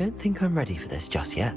don't think I'm ready for this just yet.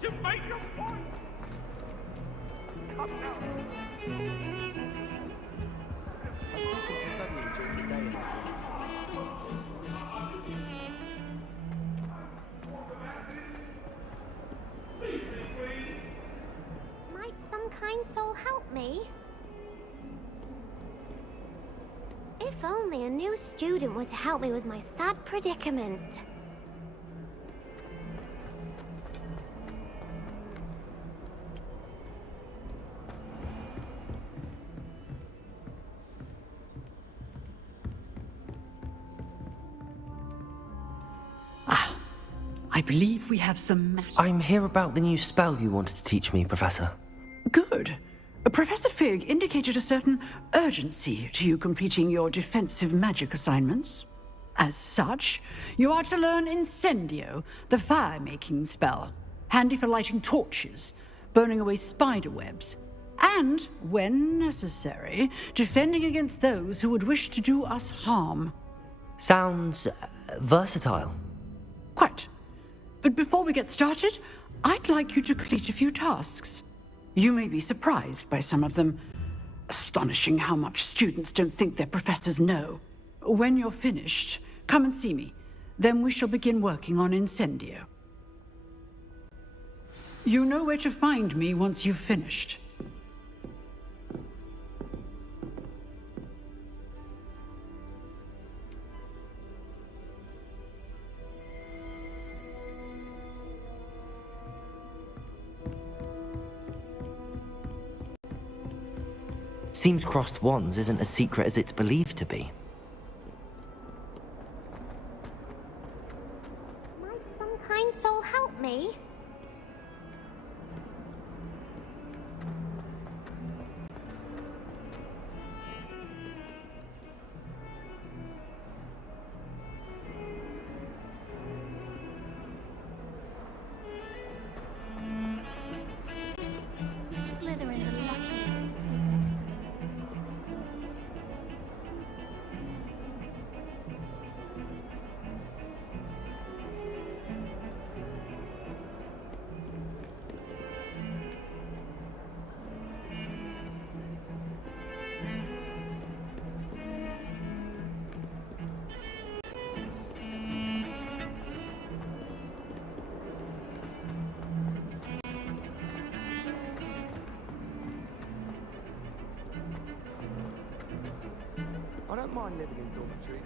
You make your point! Come now! I've taken to studying during the day, Might some kind soul help me? If only a new student were to help me with my sad predicament. I believe we have some magic. I'm here about the new spell you wanted to teach me, Professor. Good. Professor Fig indicated a certain urgency to you completing your defensive magic assignments. As such, you are to learn Incendio, the fire-making spell, handy for lighting torches, burning away spider webs, and, when necessary, defending against those who would wish to do us harm. Sounds versatile. Quite. But before we get started, I'd like you to complete a few tasks. You may be surprised by some of them. Astonishing how much students don't think their professors know. When you're finished, come and see me. Then we shall begin working on Incendio. You know where to find me once you've finished. Seems crossed wands isn't as secret as it's believed to be. Might some kind soul help me? Slytherin's a lucky. I don't mind living in dormitories.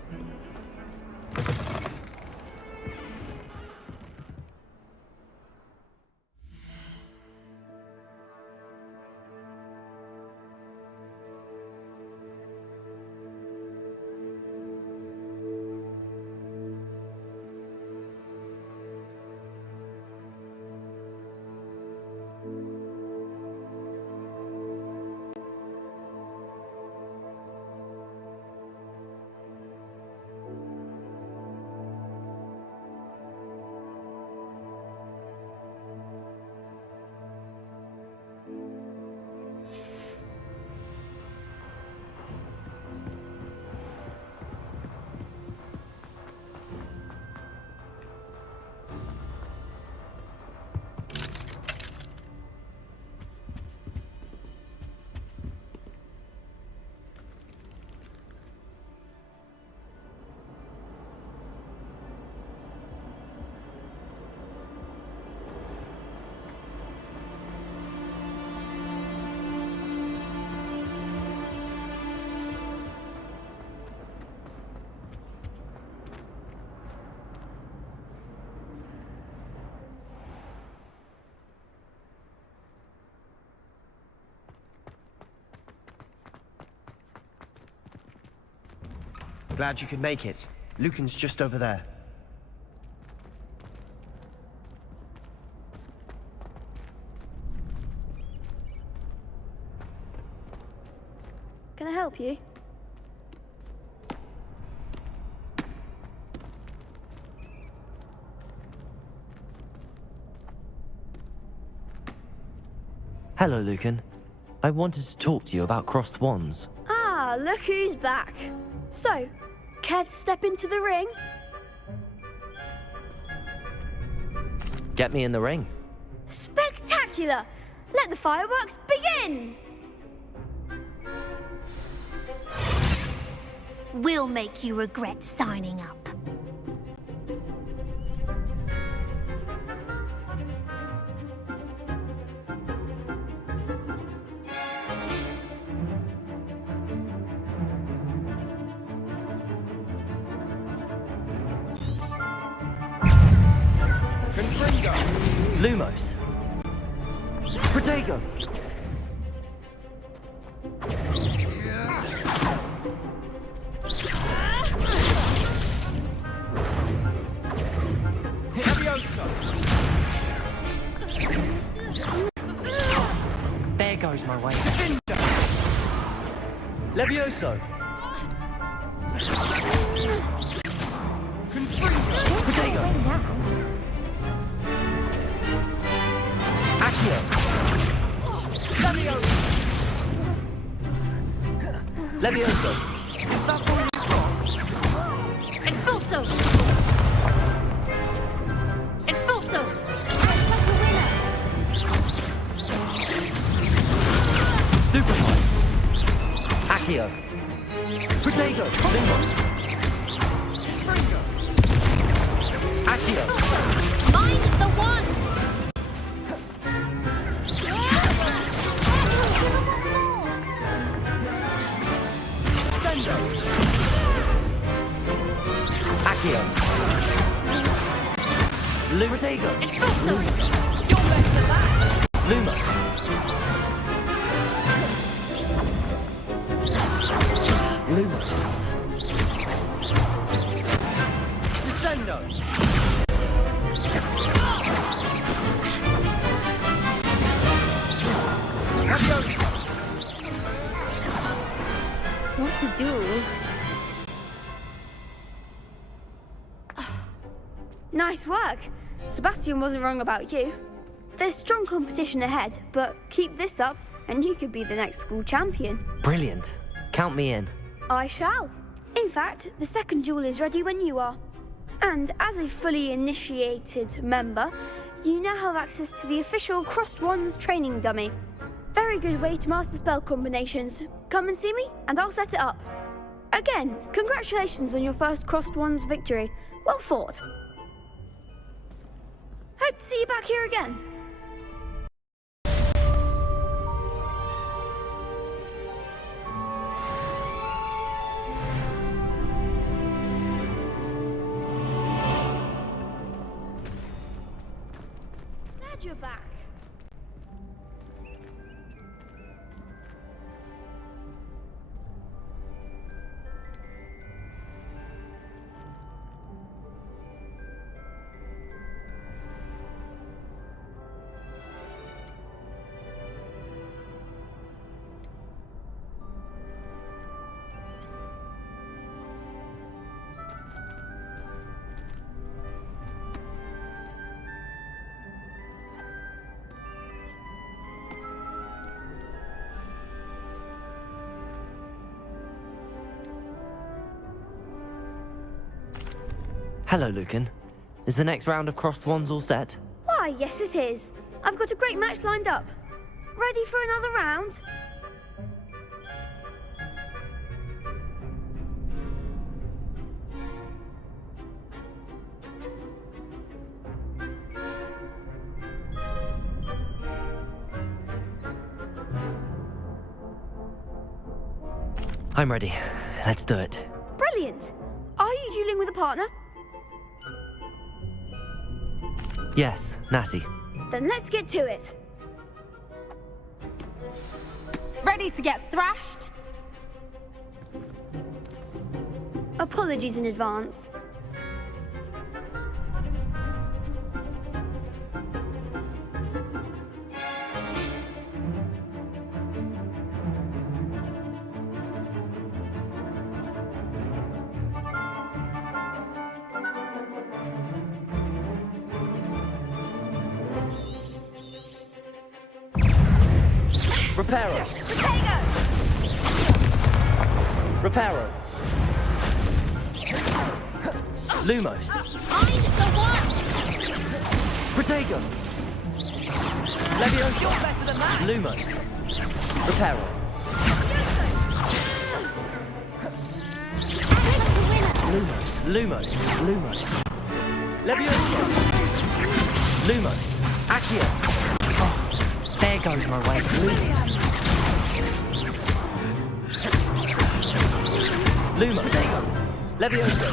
Glad you could make it. Lucan's just over there. Can I help you? Hello, Lucan. I wanted to talk to you about crossed wands. Ah, look who's back. So, care to step into the ring? Get me in the ring. Spectacular! Let the fireworks begin! We'll make you regret signing up. Lumos. Protego. There goes my way. Levioso. Protego. Accio. Levioso. Is that all you've got? Expulso! Expulso! Stupefy. Accio. Protego. Lumos. Accio. Mind the one! Accio. Protego. Expulso! Lumos. Lumos. Descendo. What to do? Nice work. Sebastian wasn't wrong about you. There's strong competition ahead, but keep this up and you could be the next school champion. Brilliant. Count me in. I shall. In fact, the second duel is ready when you are. And as a fully initiated member, you now have access to the official Crossed Wands training dummy. Very good way to master spell combinations. Come and see me, and I'll set it up. Again, congratulations on your first Crossed Wands victory. Well fought. Hope to see you back here again. Glad you're back. Hello, Lucan. Is the next round of crossed wands all set? Why, yes it is. I've got a great match lined up. Ready for another round? I'm ready. Let's do it. Brilliant. Are you dueling with a partner? Yes, Natty. Then let's get to it. Ready to get thrashed? Apologies in advance. Reparo! Reparo! Lumos! I'm the one! Protego! Leviosa! You're better than that! Lumos! Reparo! Lumos! Lumos! Lumos! Leviosa! Lumos! Accio! Oh, there goes my way. Lumos! Lumos! There you go! Leviosa!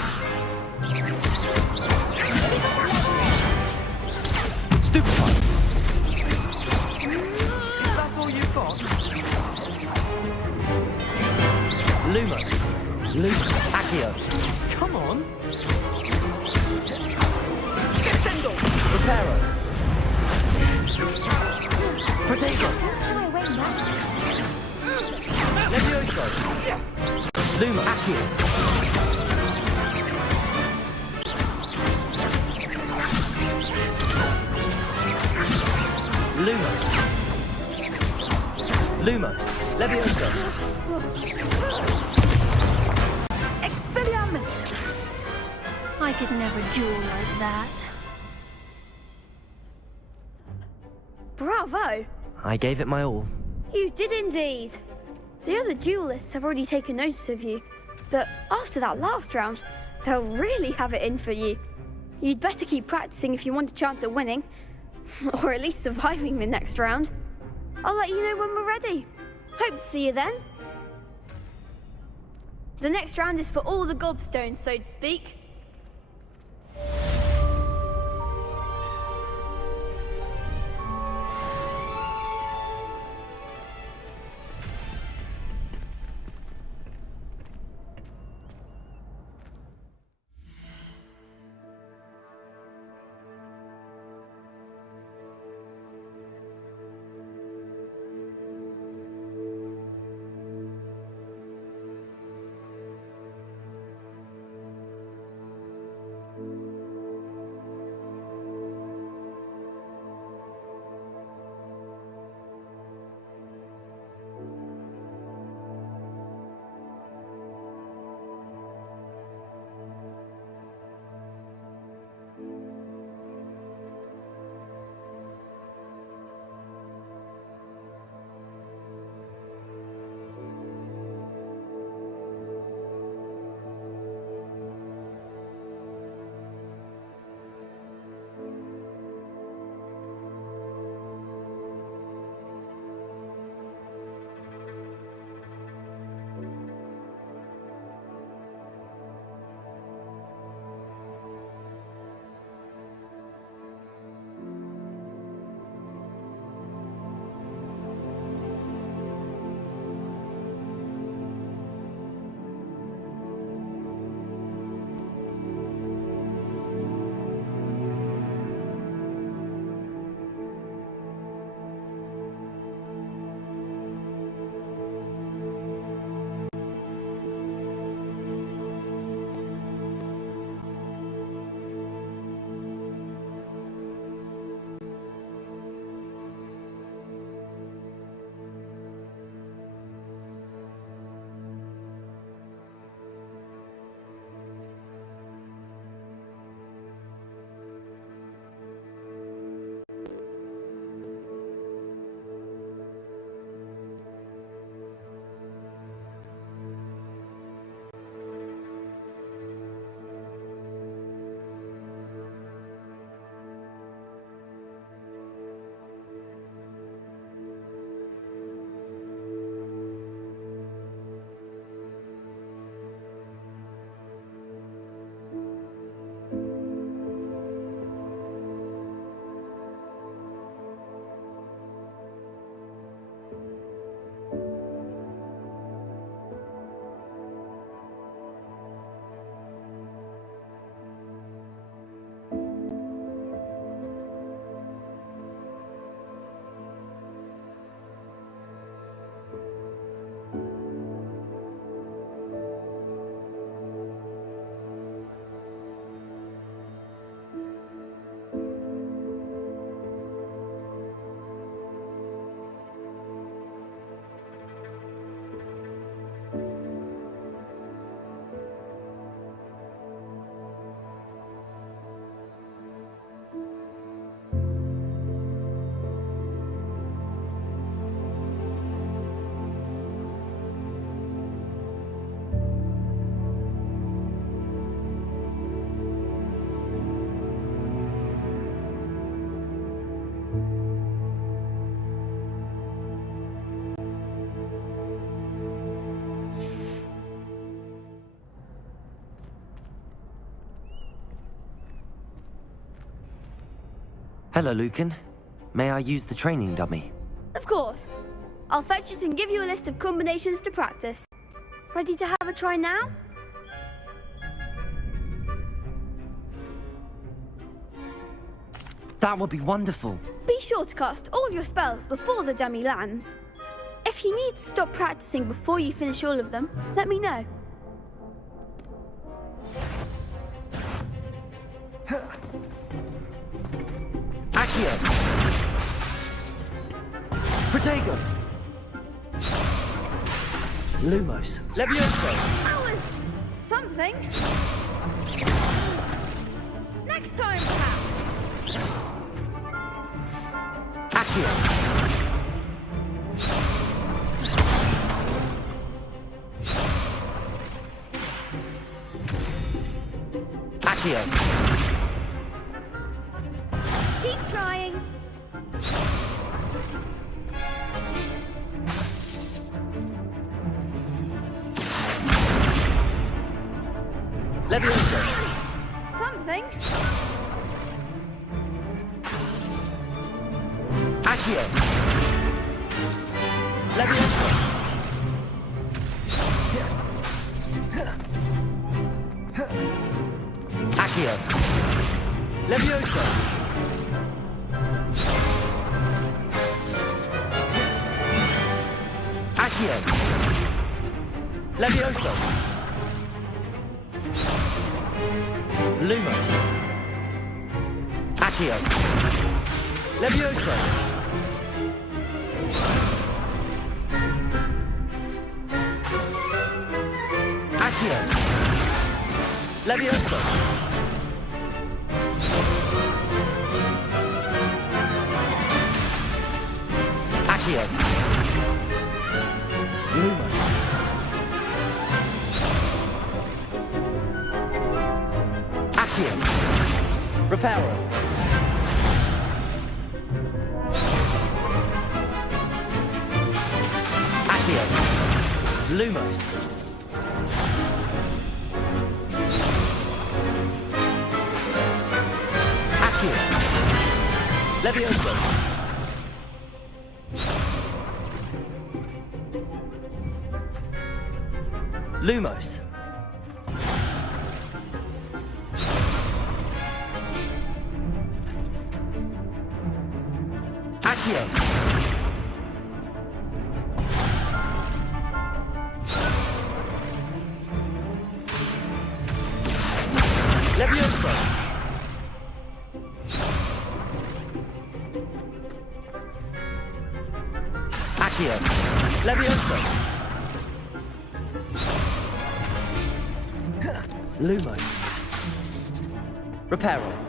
Stupefy! Is that all you've got? Lumos! Lumos! Accio! Come on. Reparo! Protego! Levioso! Luma! Accio! Lumos! Lumos! Levioso! Expelliarmus! I could never duel like that. Bravo! I gave it my all. You did indeed. The other duelists have already taken notice of you, but after that last round, they'll really have it in for you. You'd better keep practicing if you want a chance at winning, or at least surviving the next round. I'll let you know when we're ready. Hope to see you then. The next round is for all the gobstones, so to speak. Hello, Lucan. May I use the training dummy? Of course. I'll fetch it and give you a list of combinations to practice. Ready to have a try now? That would be wonderful. Be sure to cast all your spells before the dummy lands. If you need to stop practicing before you finish all of them, let me know. Accio! Protego! Lumos! Levioso! That was something. Next time, perhaps. Accio! Accio! Keep trying. Levioso! Something. Accio! Levioso! Accio! Levioso! Accio! Levioso! Lumos! Accio! Levioso! Accio! Levioso! Accio! Lumos! Accio! Reparo! Accio! Lumos! Accio! Levioso! Lumos! Accio! Levioso! Accio! Levioso! Lumos! Reparo!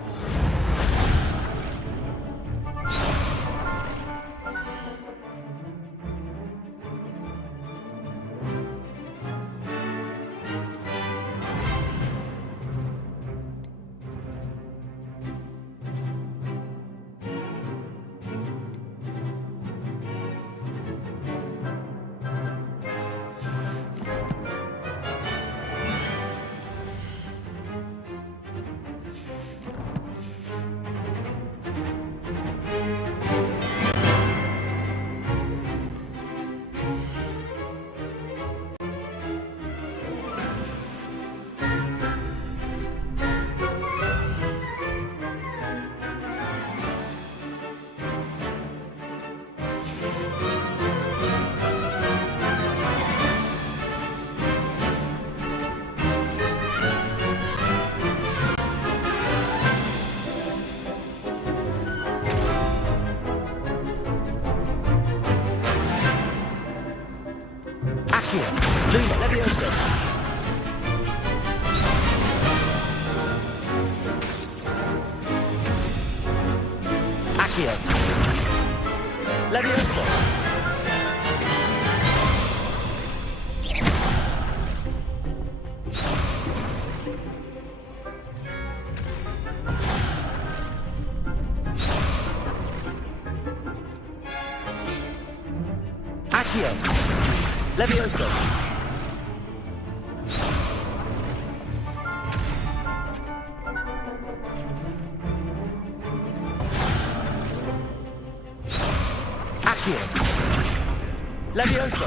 Accio! Luma! Levioso! Accio! Levioso! Accio! Levioso! Levioso!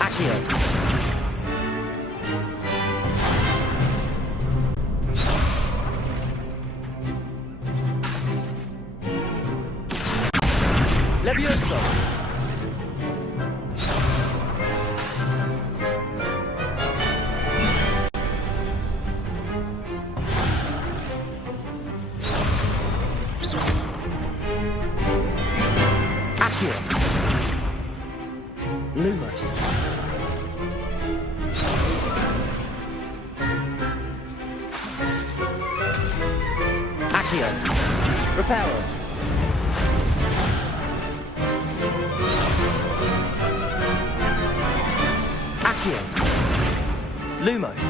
Accio! Levioso! Accio! Lumos! Accio! Repel! Accio! Lumos!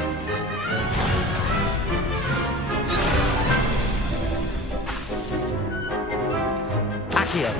Accio!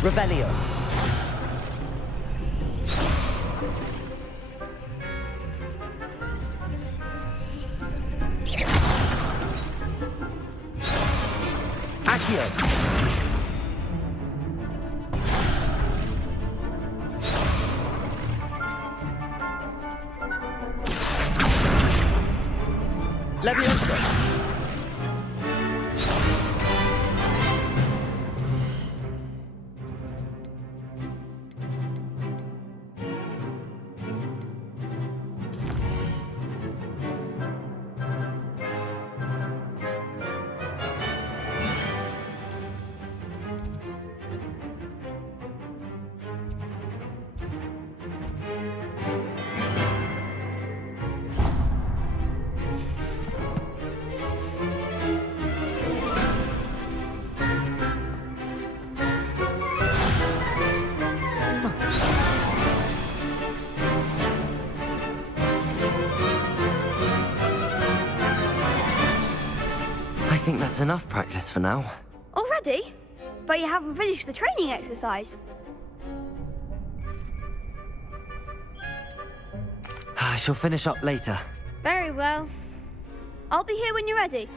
Revelio! Accio! Levioso! I think that's enough practice for now. Already? But you haven't finished the training exercise. I shall finish up later. Very well. I'll be here when you're ready.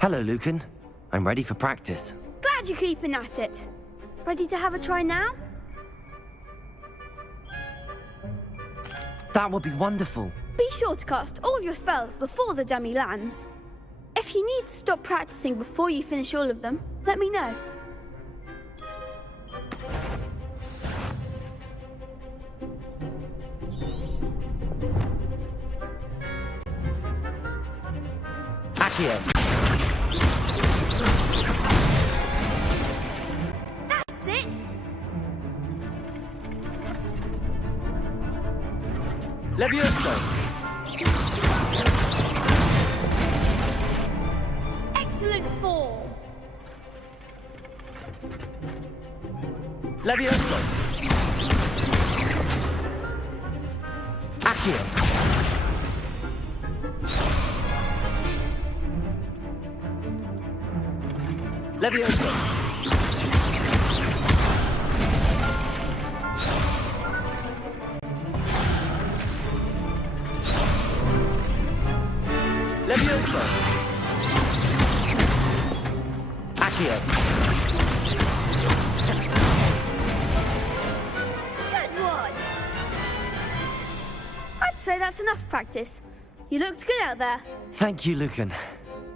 Hello, Lucan. I'm ready for practice. Glad you're keeping at it. Ready to have a try now? That would be wonderful. Be sure to cast all your spells before the dummy lands. If you need to stop practicing before you finish all of them, let me know. Accio. That's it! Levioso. Excellent form! Levioso. Accio. Levioso. Levioso. Accio. Good one! I'd say that's enough practice. You looked good out there. Thank you, Lucan.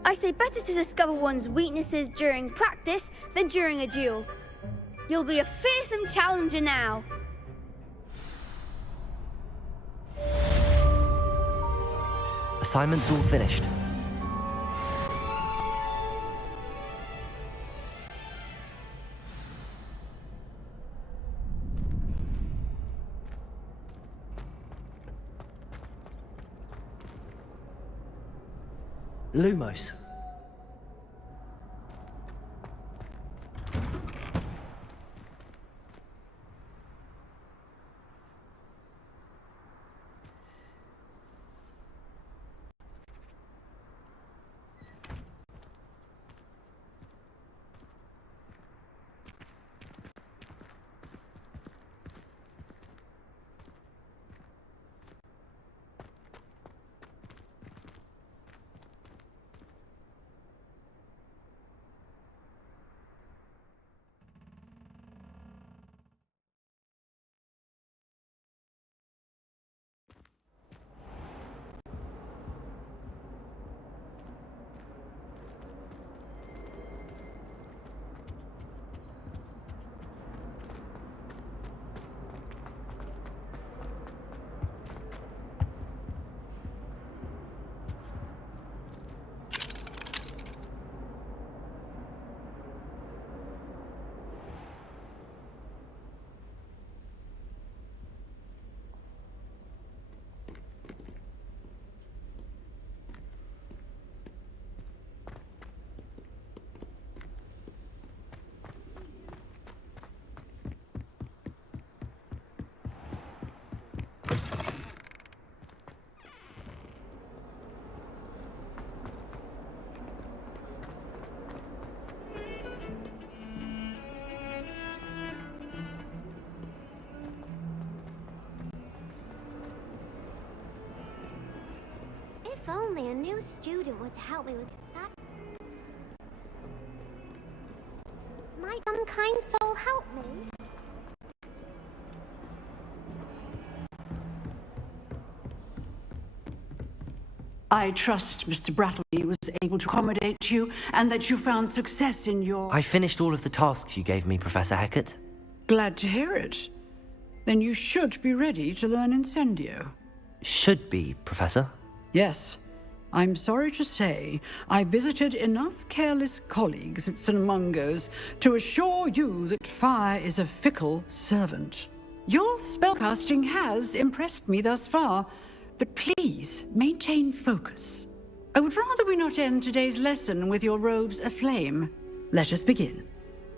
I say better to discover one's weaknesses during practice than during a duel. You'll be a fearsome challenger now. Assignment's all finished. Lumos. If only a new student were to help me with sad... Might some kind soul help me? I trust Mr. Brattleby was able to accommodate you and that you found success in your... I finished all of the tasks you gave me, Professor Hecat. Glad to hear it. Then you should be ready to learn Incendio. Should be, Professor. Yes. I'm sorry to say, I visited enough careless colleagues at St. Mungo's to assure you that fire is a fickle servant. Your spellcasting has impressed me thus far, but please maintain focus. I would rather we not end today's lesson with your robes aflame. Let us begin.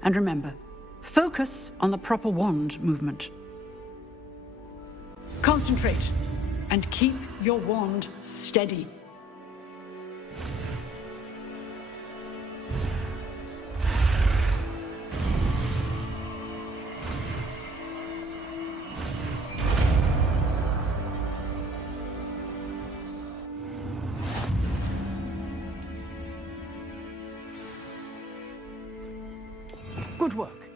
And remember, focus on the proper wand movement. Concentrate and keep your wand steady. Good work.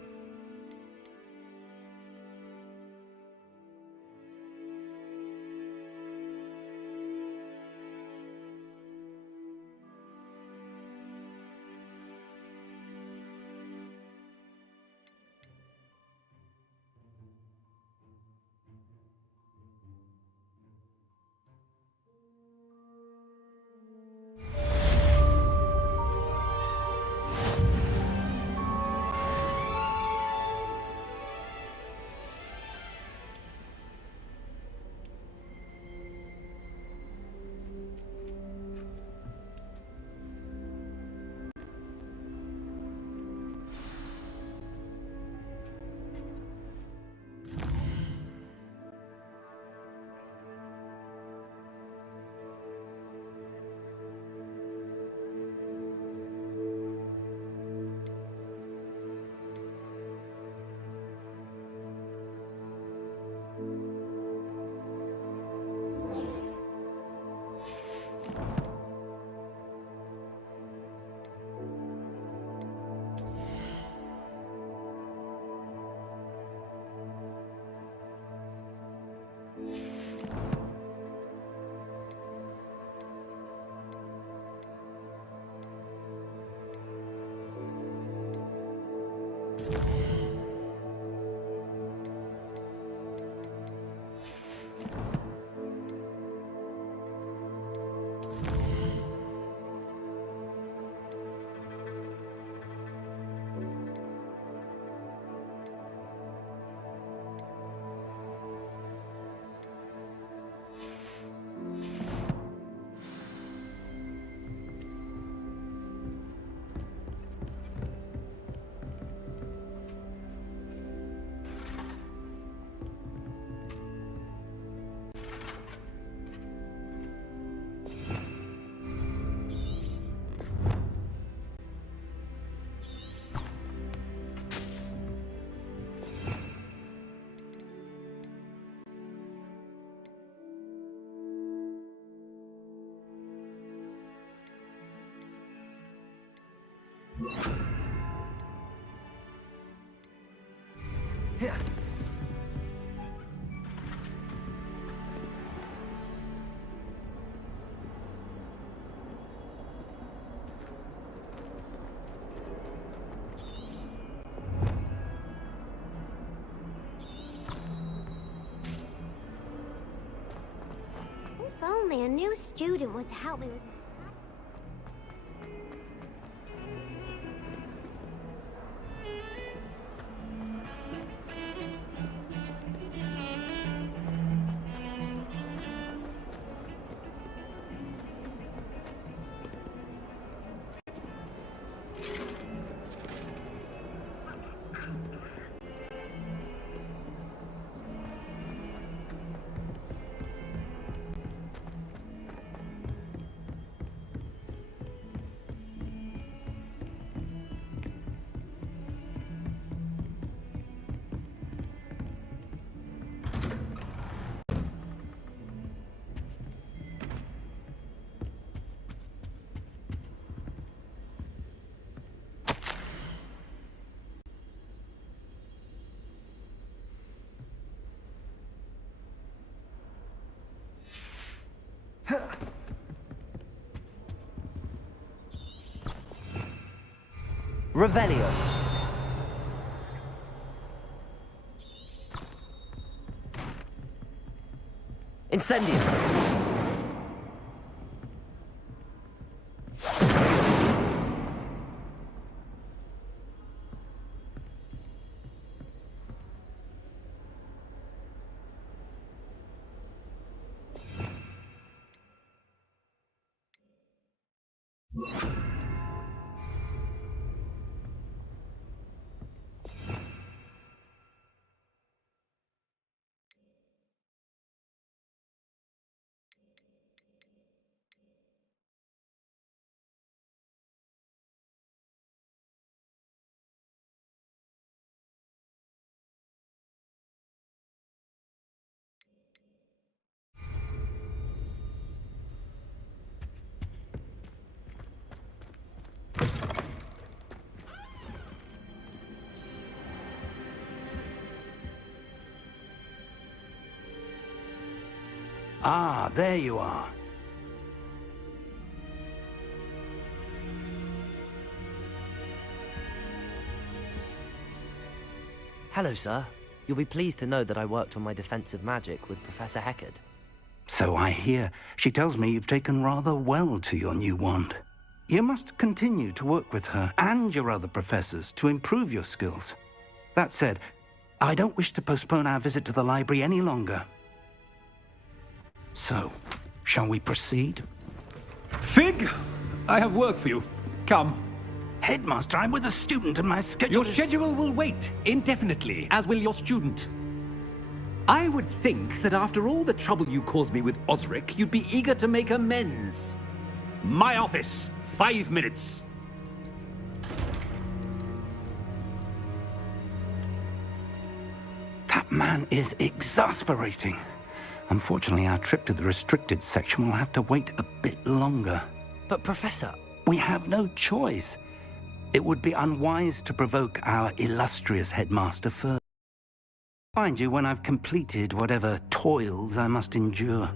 If only a new student were to help me with my Revelio. Incendio. Ah, there you are. Hello, sir. You'll be pleased to know that I worked on my defensive magic with Professor Heckard. So I hear. She tells me you've taken rather well to your new wand. You must continue to work with her and your other professors to improve your skills. That said, I don't wish to postpone our visit to the library any longer. So, shall we proceed? Fig, I have work for you. Come. Headmaster, I'm with a student and my schedule Your is... schedule will wait indefinitely, as will your student. I would think that after all the trouble you caused me with Osric, you'd be eager to make amends. My office, 5 minutes. That man is exasperating. Unfortunately, our trip to the restricted section will have to wait a bit longer. But, Professor... We have no choice. It would be unwise to provoke our illustrious headmaster further. Find you when I've completed whatever toils I must endure.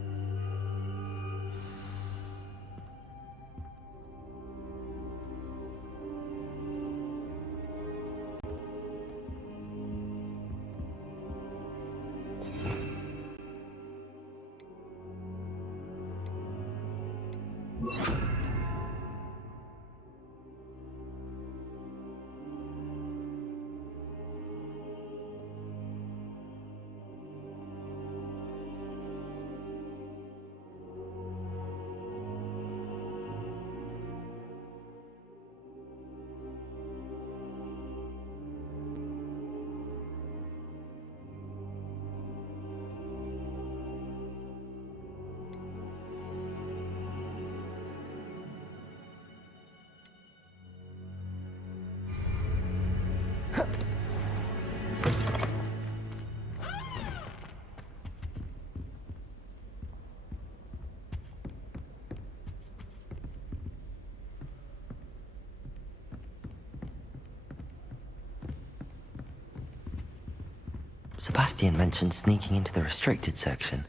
Sebastian mentioned sneaking into the restricted section.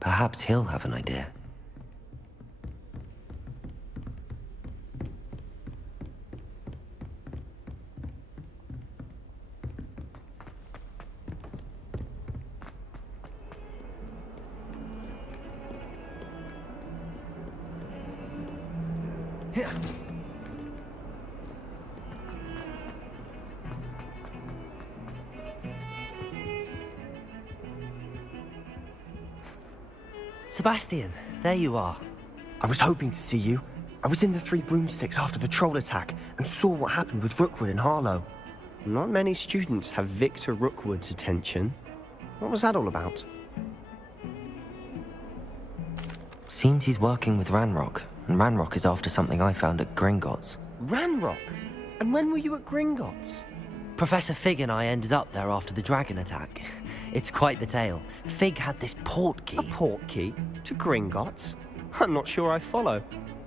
Perhaps he'll have an idea. Sebastian, there you are. I was hoping to see you. I was in the Three Broomsticks after patrol attack and saw what happened with Rookwood and Harlow. Not many students have Victor Rookwood's attention. What was that all about? Seems he's working with Ranrock, and Ranrock is after something I found at Gringotts. Ranrock? And when were you at Gringotts? Professor Fig and I ended up there after the dragon attack. It's quite the tale. Fig had this port key. A port key? To Gringotts? I'm not sure I follow.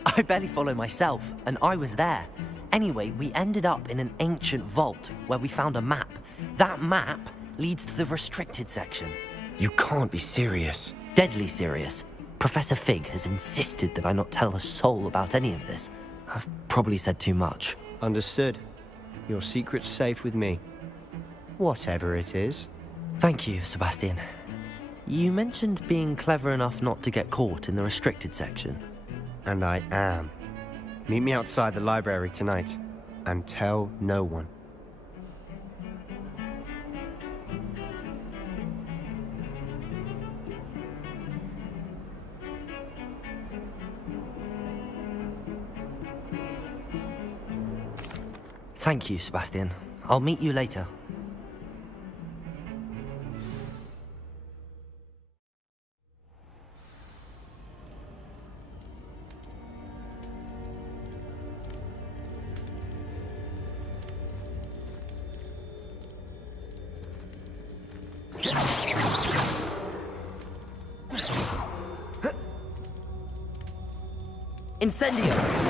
I barely follow myself, and I was there. Anyway, we ended up in an ancient vault where we found a map. That map leads to the restricted section. You can't be serious. Deadly serious. Professor Fig has insisted that I not tell a soul about any of this. I've probably said too much. Understood. Your secret's safe with me. Whatever it is. Thank you, Sebastian. You mentioned being clever enough not to get caught in the restricted section. And I am. Meet me outside the library tonight, and tell no one. Thank you, Sebastian. I'll meet you later. Incendio!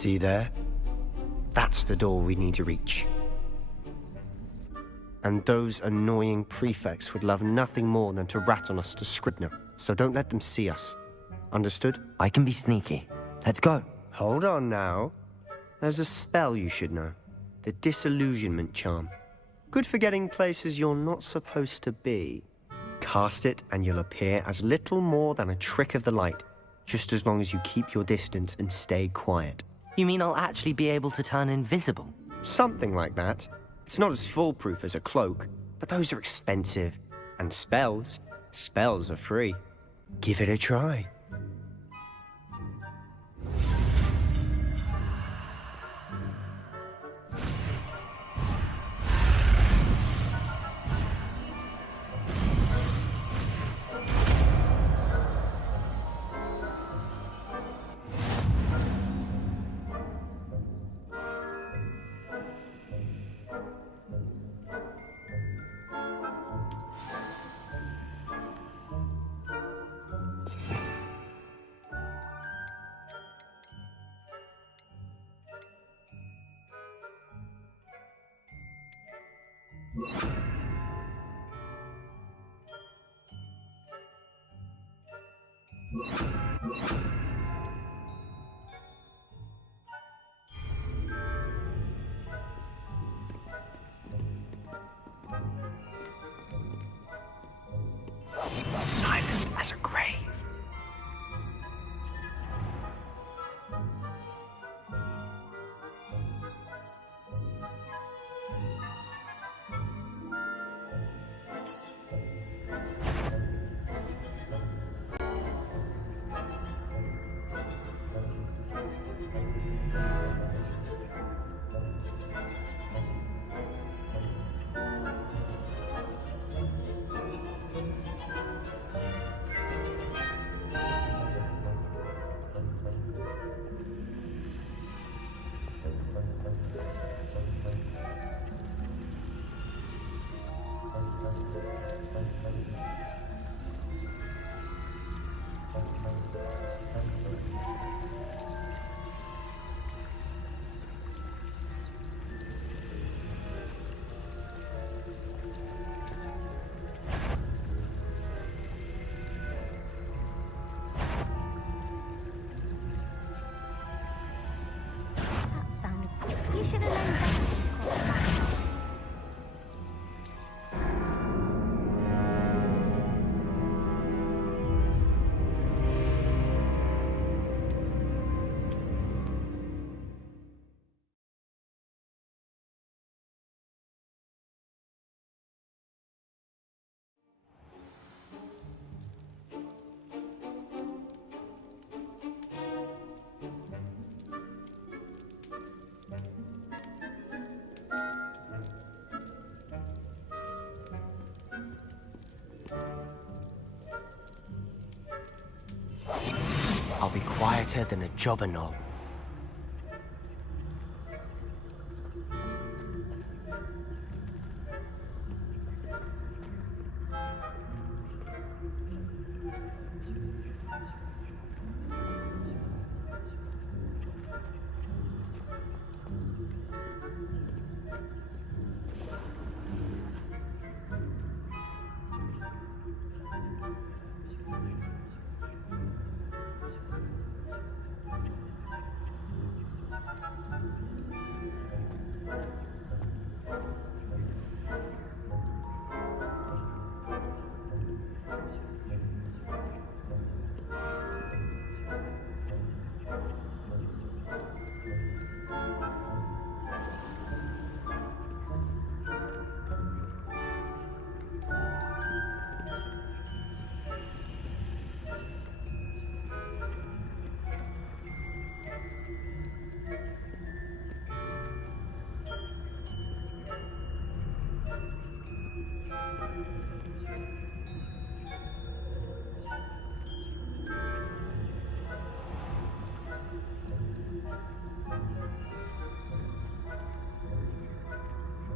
See there? That's the door we need to reach. And those annoying prefects would love nothing more than to rat on us to Scribner, so don't let them see us. Understood? I can be sneaky. Let's go. Hold on now. There's a spell you should know. The Disillusionment Charm. Good for getting places you're not supposed to be. Cast it and you'll appear as little more than a trick of the light, just as long as you keep your distance and stay quiet. You mean I'll actually be able to turn invisible? Something like that. It's not as foolproof as a cloak, but those are expensive. And spells are free. Give it a try. Silent as a grave. You should have known better to call it back. I'll be quieter than a jobberknoll.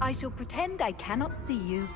I shall pretend I cannot see you.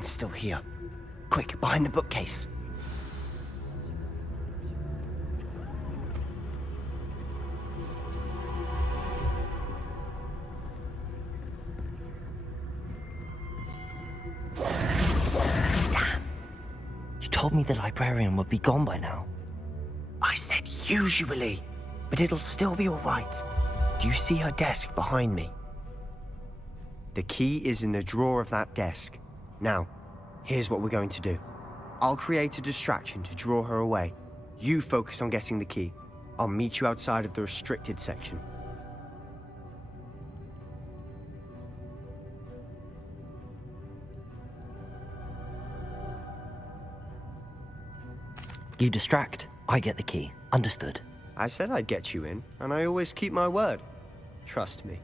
Ryan's still here. Quick, behind the bookcase. You told me the librarian would be gone by now. I said usually, but it'll still be all right. Do you see her desk behind me? The key is in the drawer of that desk. Now, here's what we're going to do. I'll create a distraction to draw her away. You focus on getting the key. I'll meet you outside of the restricted section. You distract, I get the key. Understood. I said I'd get you in, and I always keep my word. Trust me.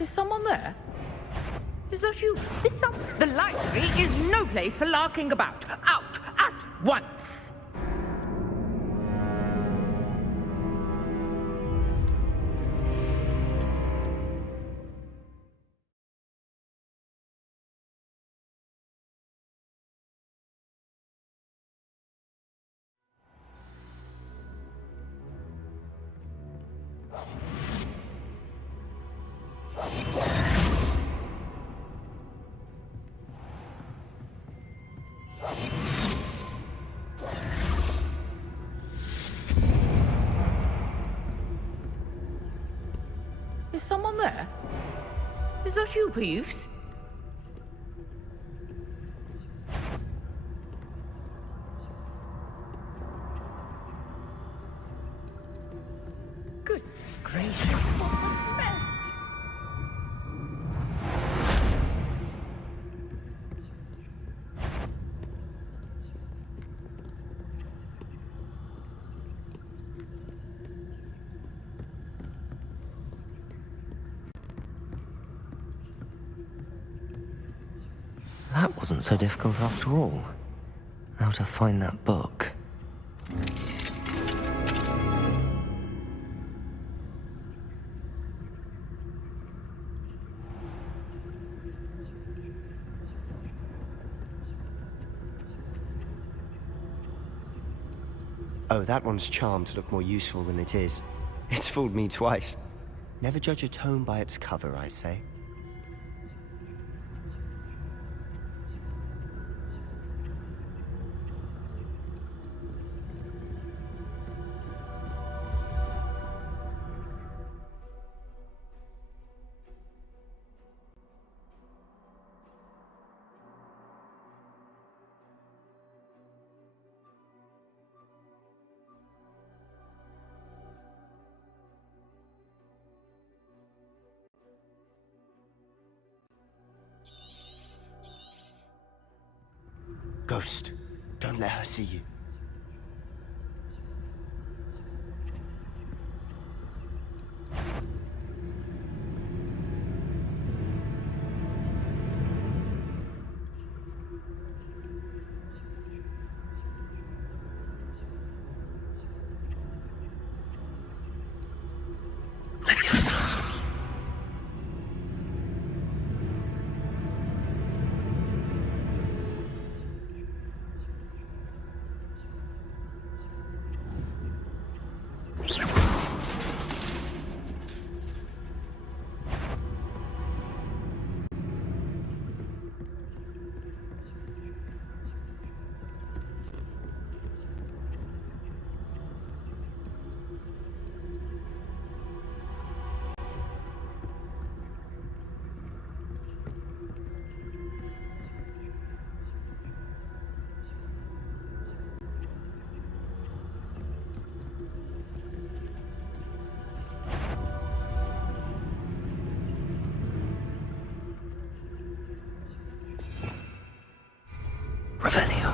Is someone there? Is that you? The library is no place for larking about. Out at once! Is someone there? Is that you, Peeves? Goodness gracious, what a mess! That wasn't so difficult after all. Now to find that book. Oh, that one's charmed to look more useful than it is. It's fooled me twice. Never judge a tome by its cover, I say. Ghost, don't let her see you. Revelio.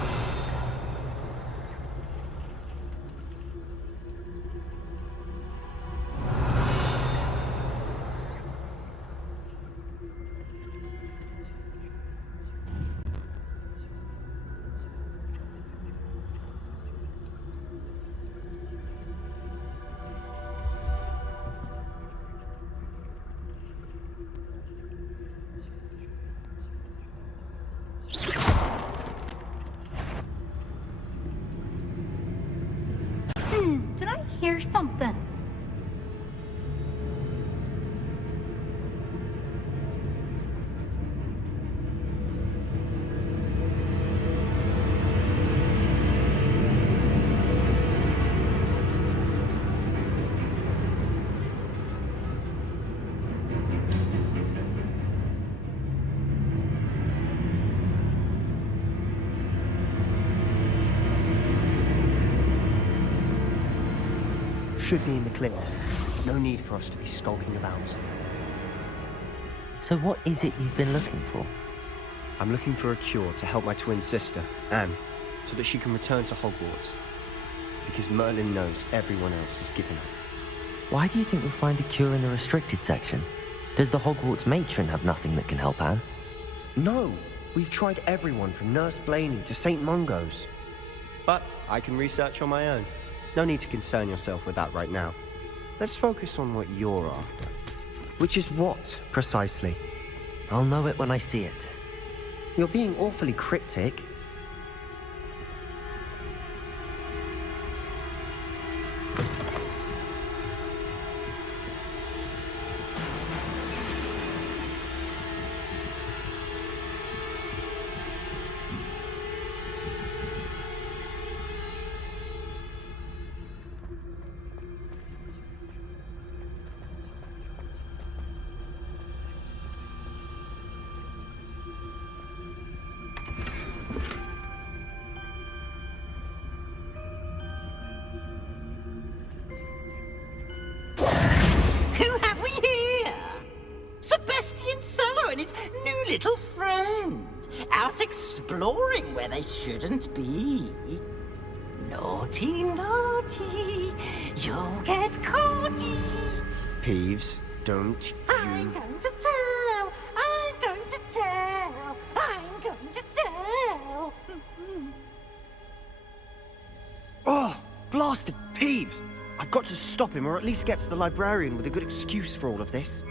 hear something. Should be in the clear. No need for us to be skulking about. So what is it you've been looking for? I'm looking for a cure to help my twin sister, Anne, so that she can return to Hogwarts. Because Merlin knows everyone else has given up. Why do you think you'll find a cure in the restricted section? Does the Hogwarts matron have nothing that can help Anne? No! We've tried everyone from Nurse Blaney to St. Mungo's. But I can research on my own. No need to concern yourself with that right now. Let's focus on what you're after. Which is what, precisely? I'll know it when I see it. You're being awfully cryptic. Who have we here? Sebastian Sallow and his new little friend. Out exploring where they shouldn't be. Naughty, naughty. You'll get caughty. Peeves, don't I'm going to tell. I'm going to tell. I'm going to tell. Oh, blasted Peeves! I've got to stop him, or at least get to the librarian with a good excuse for all of this.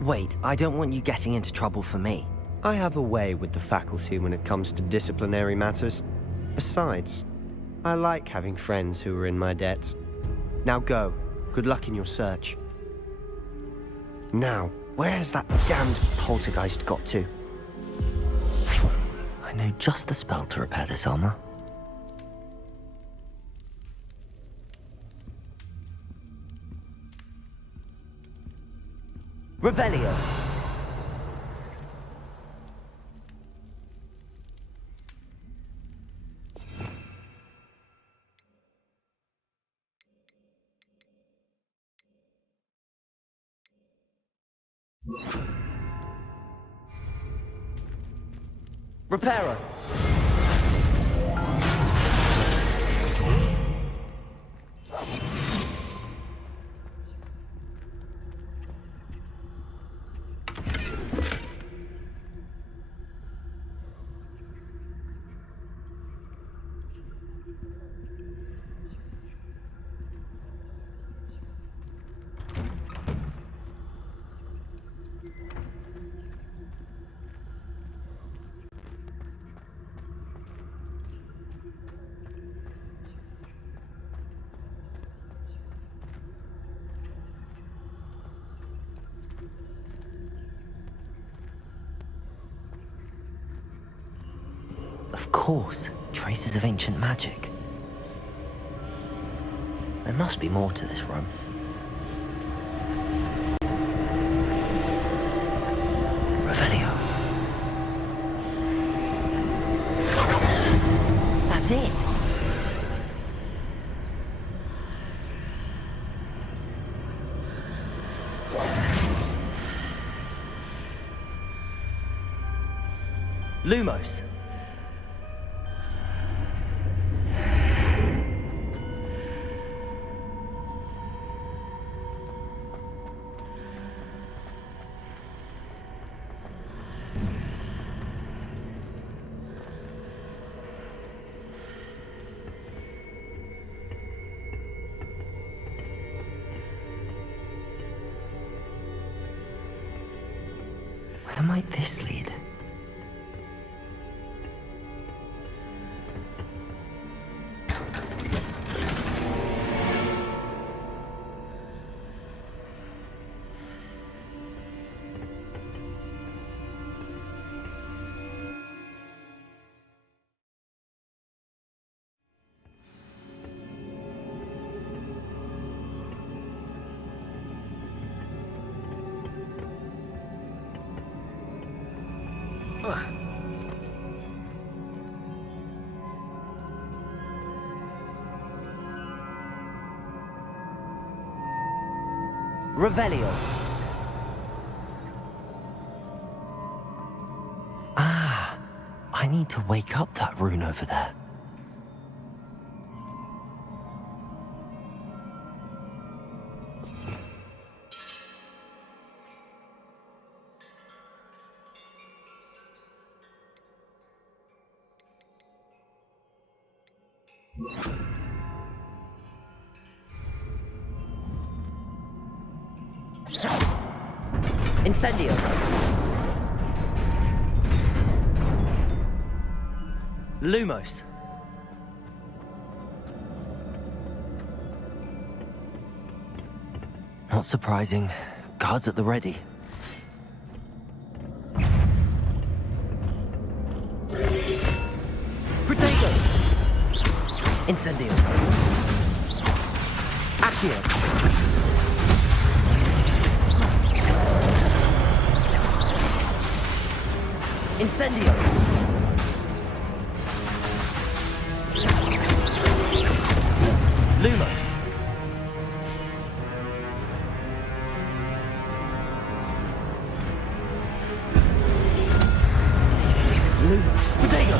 Wait, I don't want you getting into trouble for me. I have a way with the faculty when it comes to disciplinary matters. Besides, I like having friends who are in my debt. Now go. Good luck in your search. Now, where's that damned poltergeist got to? I know just the spell to repair this armor. Revelio! Reparo! Of course, traces of ancient magic. There must be more to this room. Revelio. That's it! Lumos. might this lead? Revelio. Ah, I need to wake up that rune over there. Incendio. Lumos. Not surprising. Guards at the ready. Protego. Incendio. Accio. Incendio! Lumos! Lumos! Protego!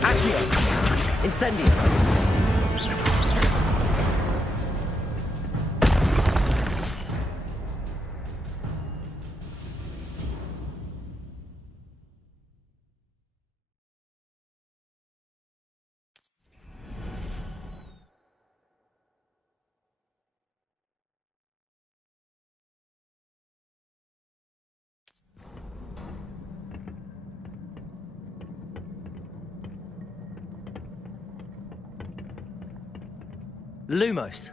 Accio! Incendio! Lumos.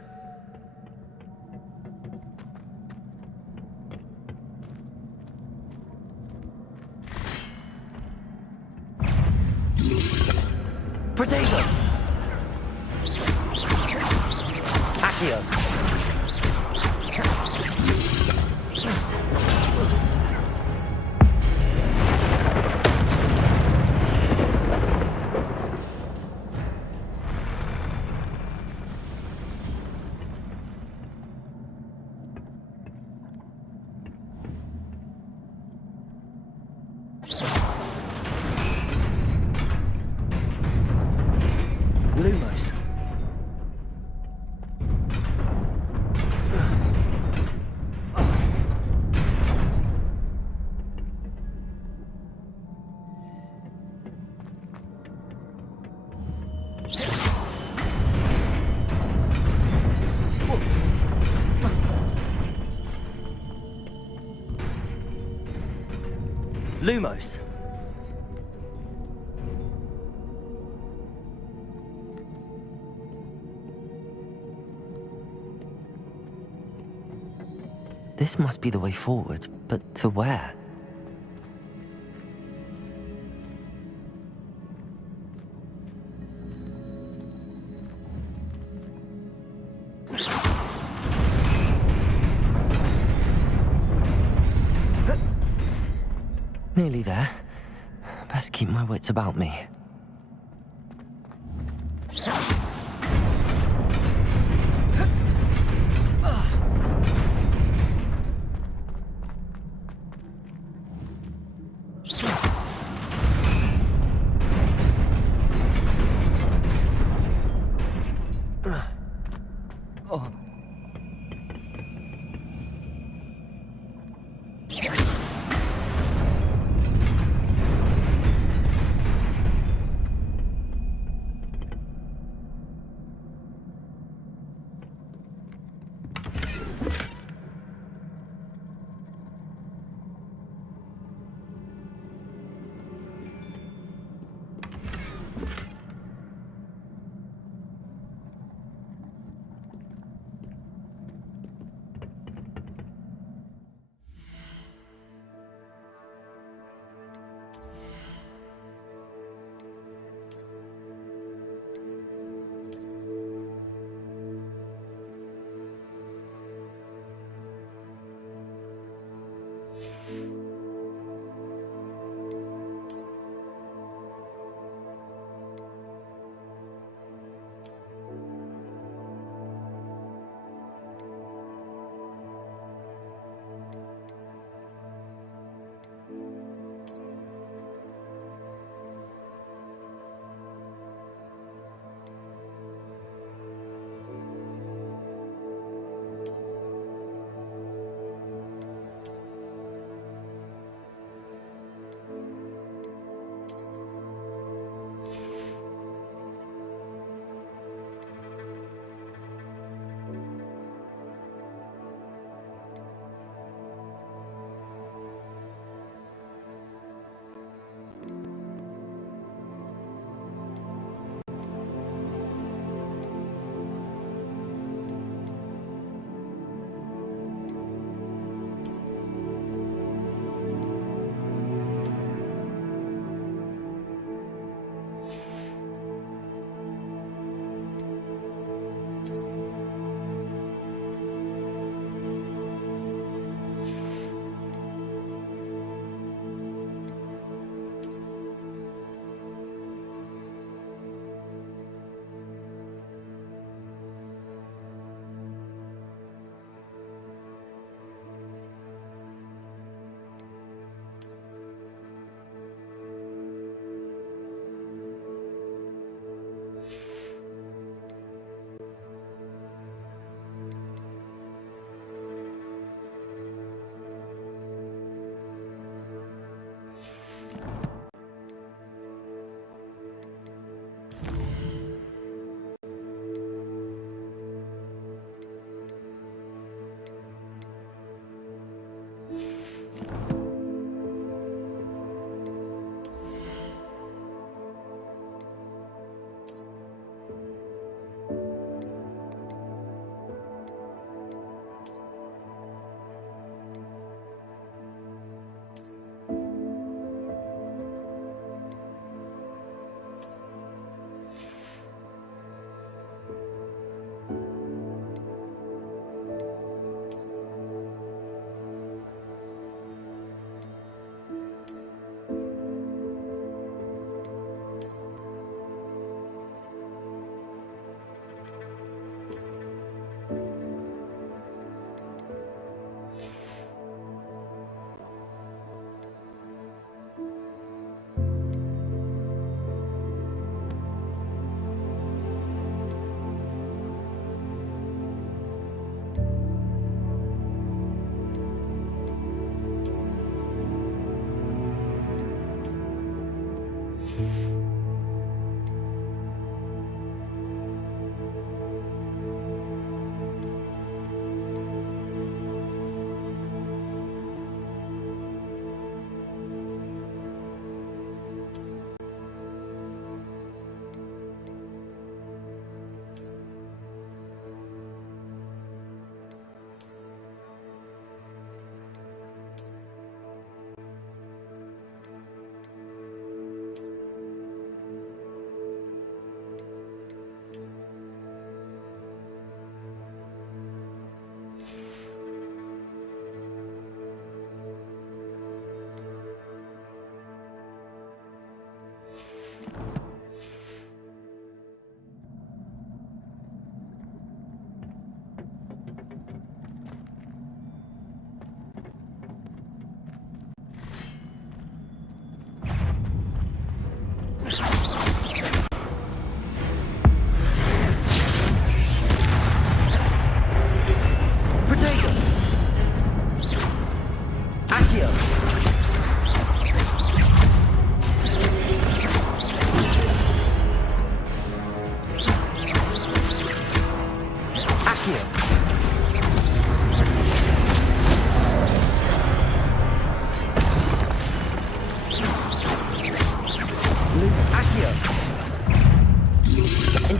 Protego. Accio. Lumos. Lumos. This must be the way forward, but to where? Nearly there. Best keep my wits about me.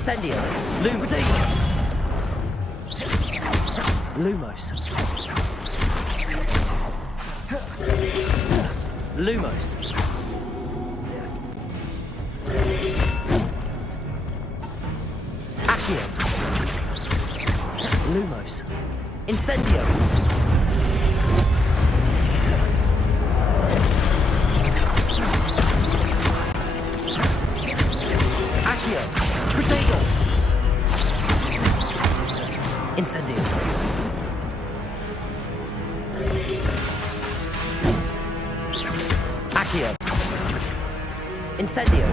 Incendio. Lumos. Lumos. Accio. Lumos. Incendio. Accio. Protego. Incendio. Accio. Incendio.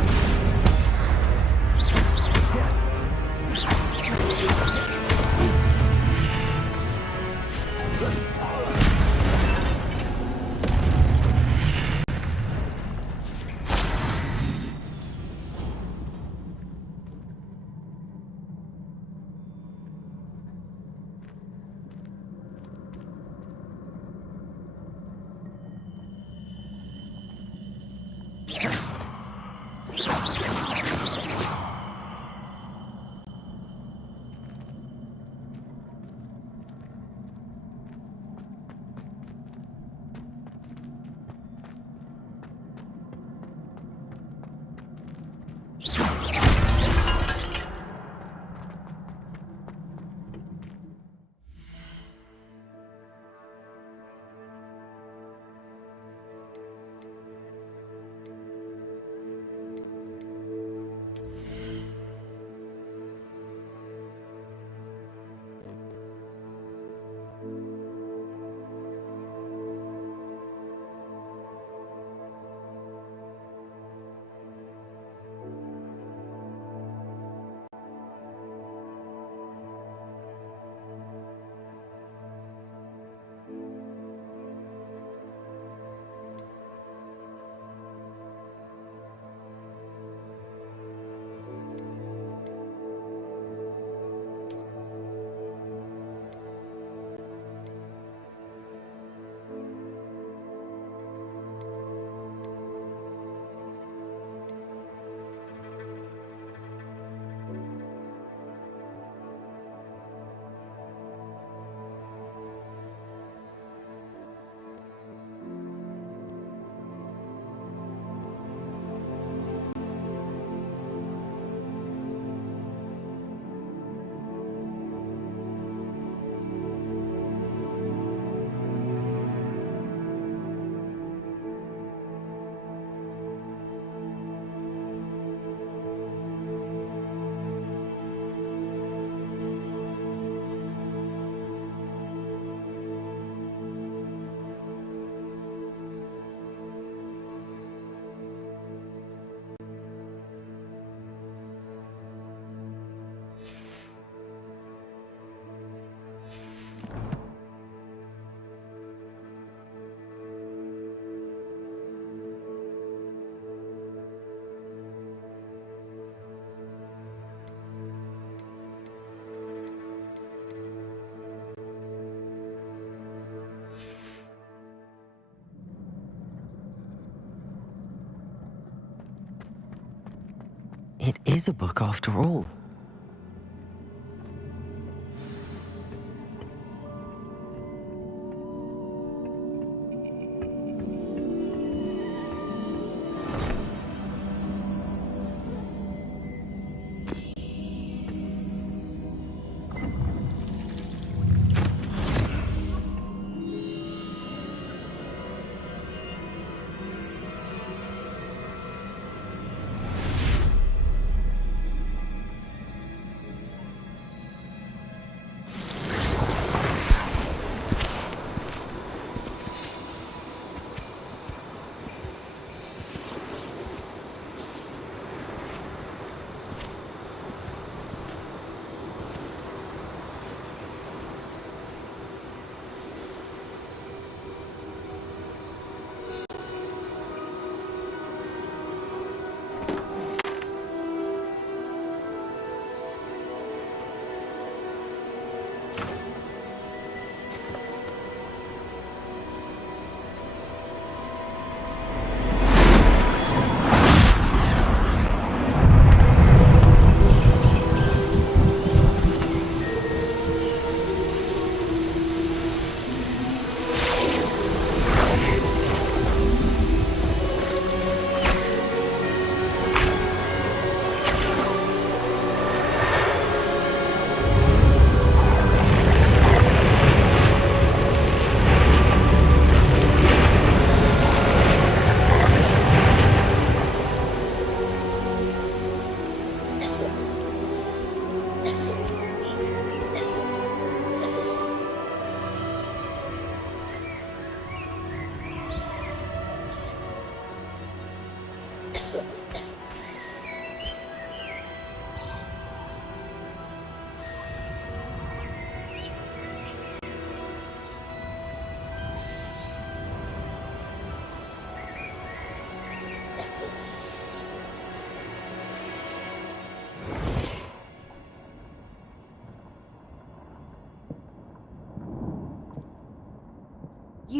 It is a book after all.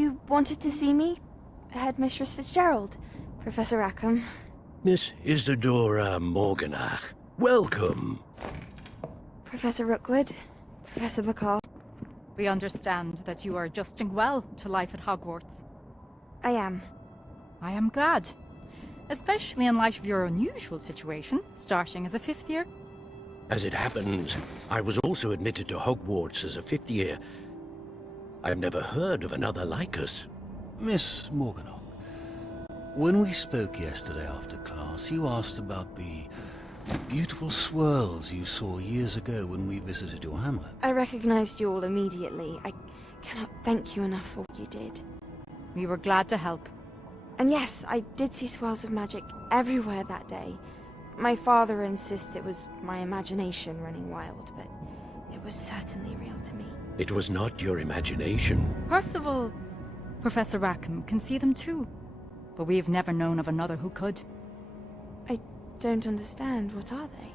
You wanted to see me? Headmistress Fitzgerald, Professor Rackham. Miss Isadora Morganach, welcome. Professor Rookwood, Professor McCall. We understand that you are adjusting well to life at Hogwarts. I am. I am glad. Especially in light of your unusual situation, starting as a 5th year. As it happens, I was also admitted to Hogwarts as a 5th year. I've never heard of another like us. Miss Morganach, when we spoke yesterday after class, you asked about the beautiful swirls you saw years ago when we visited your hamlet. I recognized you all immediately. I cannot thank you enough for what you did. We were glad to help. And yes, I did see swirls of magic everywhere that day. My father insists it was my imagination running wild, but it was certainly real to me. It was not your imagination. Percival, Professor Rackham can see them too. But we've never known of another who could. I don't understand. What are they?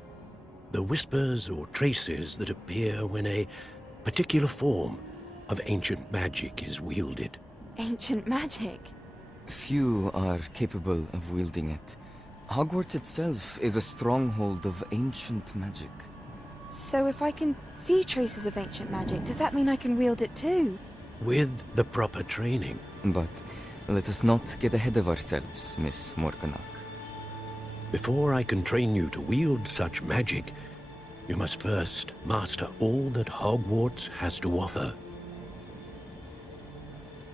The whispers or traces that appear when a particular form of ancient magic is wielded. Ancient magic? Few are capable of wielding it. Hogwarts itself is a stronghold of ancient magic. So if I can see traces of ancient magic, does that mean I can wield it too? With the proper training. But let us not get ahead of ourselves, Miss Morganach. Before I can train you to wield such magic, you must first master all that Hogwarts has to offer.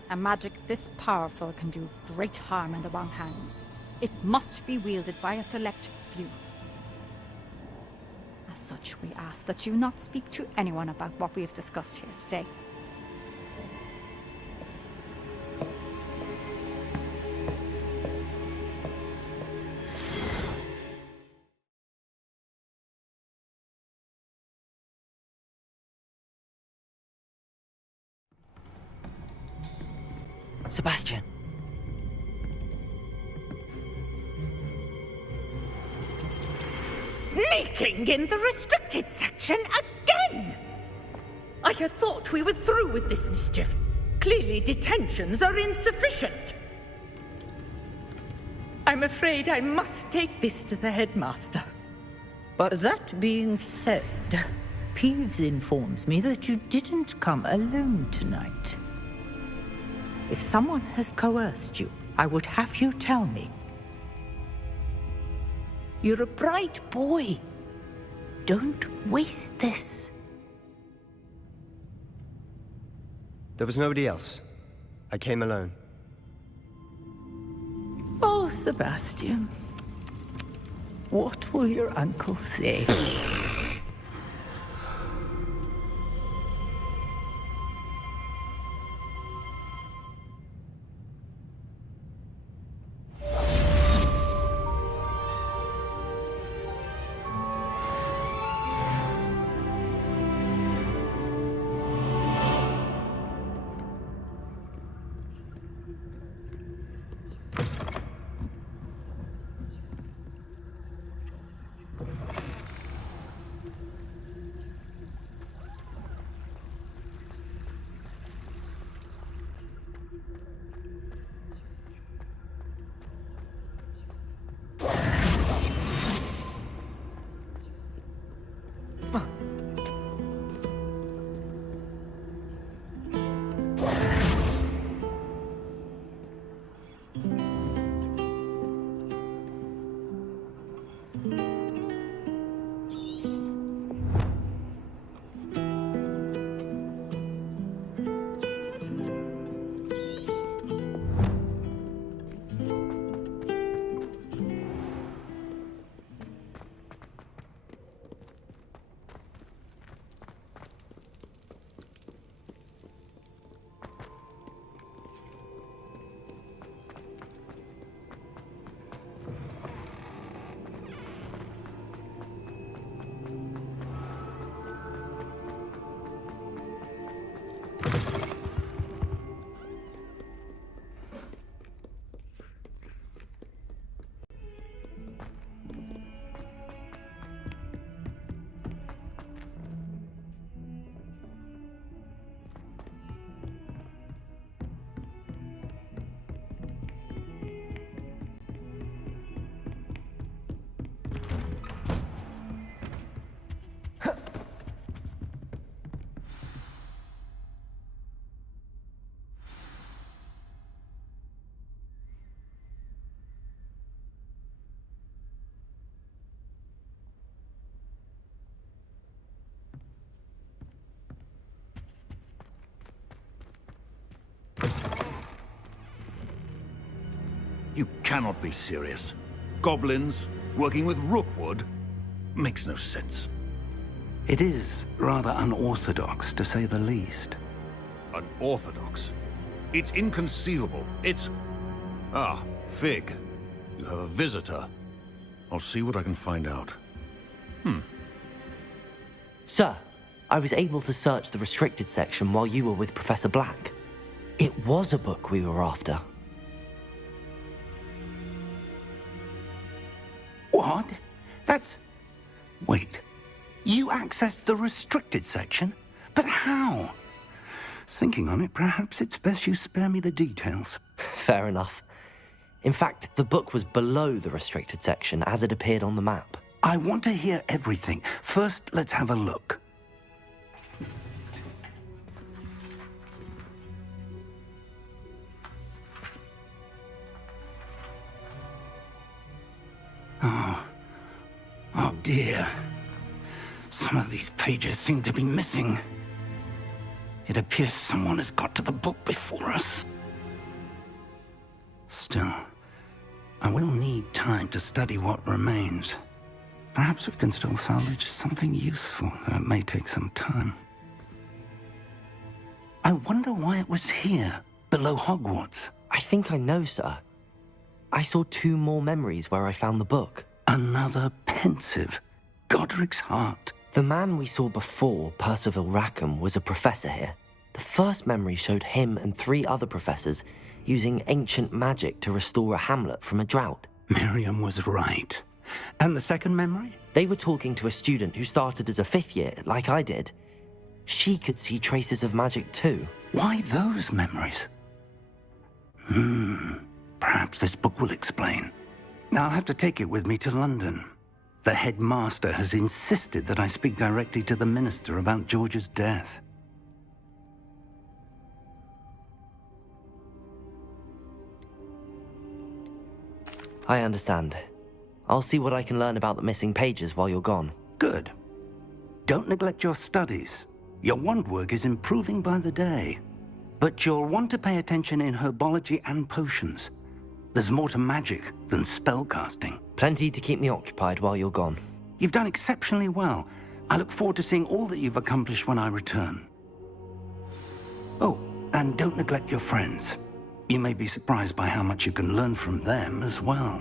A magic this powerful can do great harm in the wrong hands. It must be wielded by a select few. As such, we ask that you not speak to anyone about what we have discussed here today. Sebastian. Sneaking in the restricted section again! I had thought we were through with this mischief. Clearly detentions are insufficient. I'm afraid I must take this to the headmaster. But that being said, Peeves informs me that you didn't come alone tonight. If someone has coerced you, I would have you tell me. You're a bright boy. Don't waste this. There was nobody else. I came alone. Oh, Sebastian. What will your uncle say? You cannot be serious. Goblins working with Rookwood? Makes no sense. It is rather unorthodox, to say the least. Unorthodox? It's inconceivable. It's... Ah, Fig. You have a visitor. I'll see what I can find out. Sir, I was able to search the restricted section while you were with Professor Black. It was a book we were after. What? That's... Wait. You accessed the restricted section? But how? Thinking on it, perhaps it's best you spare me the details. Fair enough. In fact, the book was below the restricted section as it appeared on the map. I want to hear everything. First, let's have a look. Oh dear. Some of these pages seem to be missing. It appears someone has got to the book before us. Still, I will need time to study what remains. Perhaps we can still salvage something useful, though it may take some time. I wonder why it was here, below Hogwarts. I think I know, sir. I saw 2 more memories where I found the book. Another pensive. Godric's heart. The man we saw before, Percival Rackham, was a professor here. The first memory showed him and 3 other professors using ancient magic to restore a hamlet from a drought. Miriam was right. And the second memory? They were talking to a student who started as a 5th year, like I did. She could see traces of magic too. Why those memories? Perhaps this book will explain. I'll have to take it with me to London. The headmaster has insisted that I speak directly to the minister about George's death. I understand. I'll see what I can learn about the missing pages while you're gone. Good. Don't neglect your studies. Your wand work is improving by the day. But you'll want to pay attention in herbology and potions. There's more to magic than spellcasting. Plenty to keep me occupied while you're gone. You've done exceptionally well. I look forward to seeing all that you've accomplished when I return. Oh, and don't neglect your friends. You may be surprised by how much you can learn from them as well.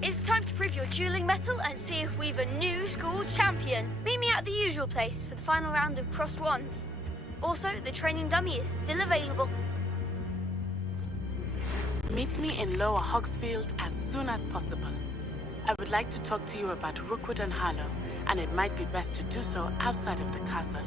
It's time to prove your dueling mettle and see if we've a new school champion. Meet me at the usual place for the final round of crossed wands. Also, the training dummy is still available. Meet me in Lower Hogsfield as soon as possible. I would like to talk to you about Rookwood and Harlow, and it might be best to do so outside of the castle.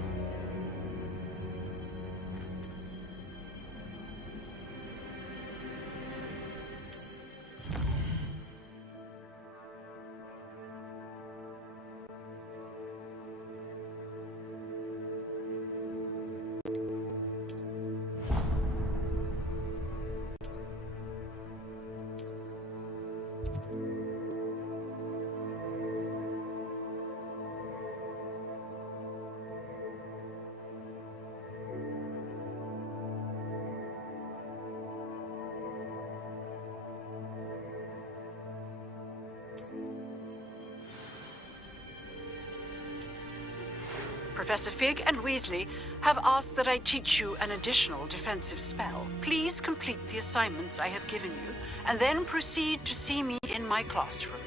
Professor Fig and Weasley have asked that I teach you an additional defensive spell. Please complete the assignments I have given you, and then proceed to see me in my classroom.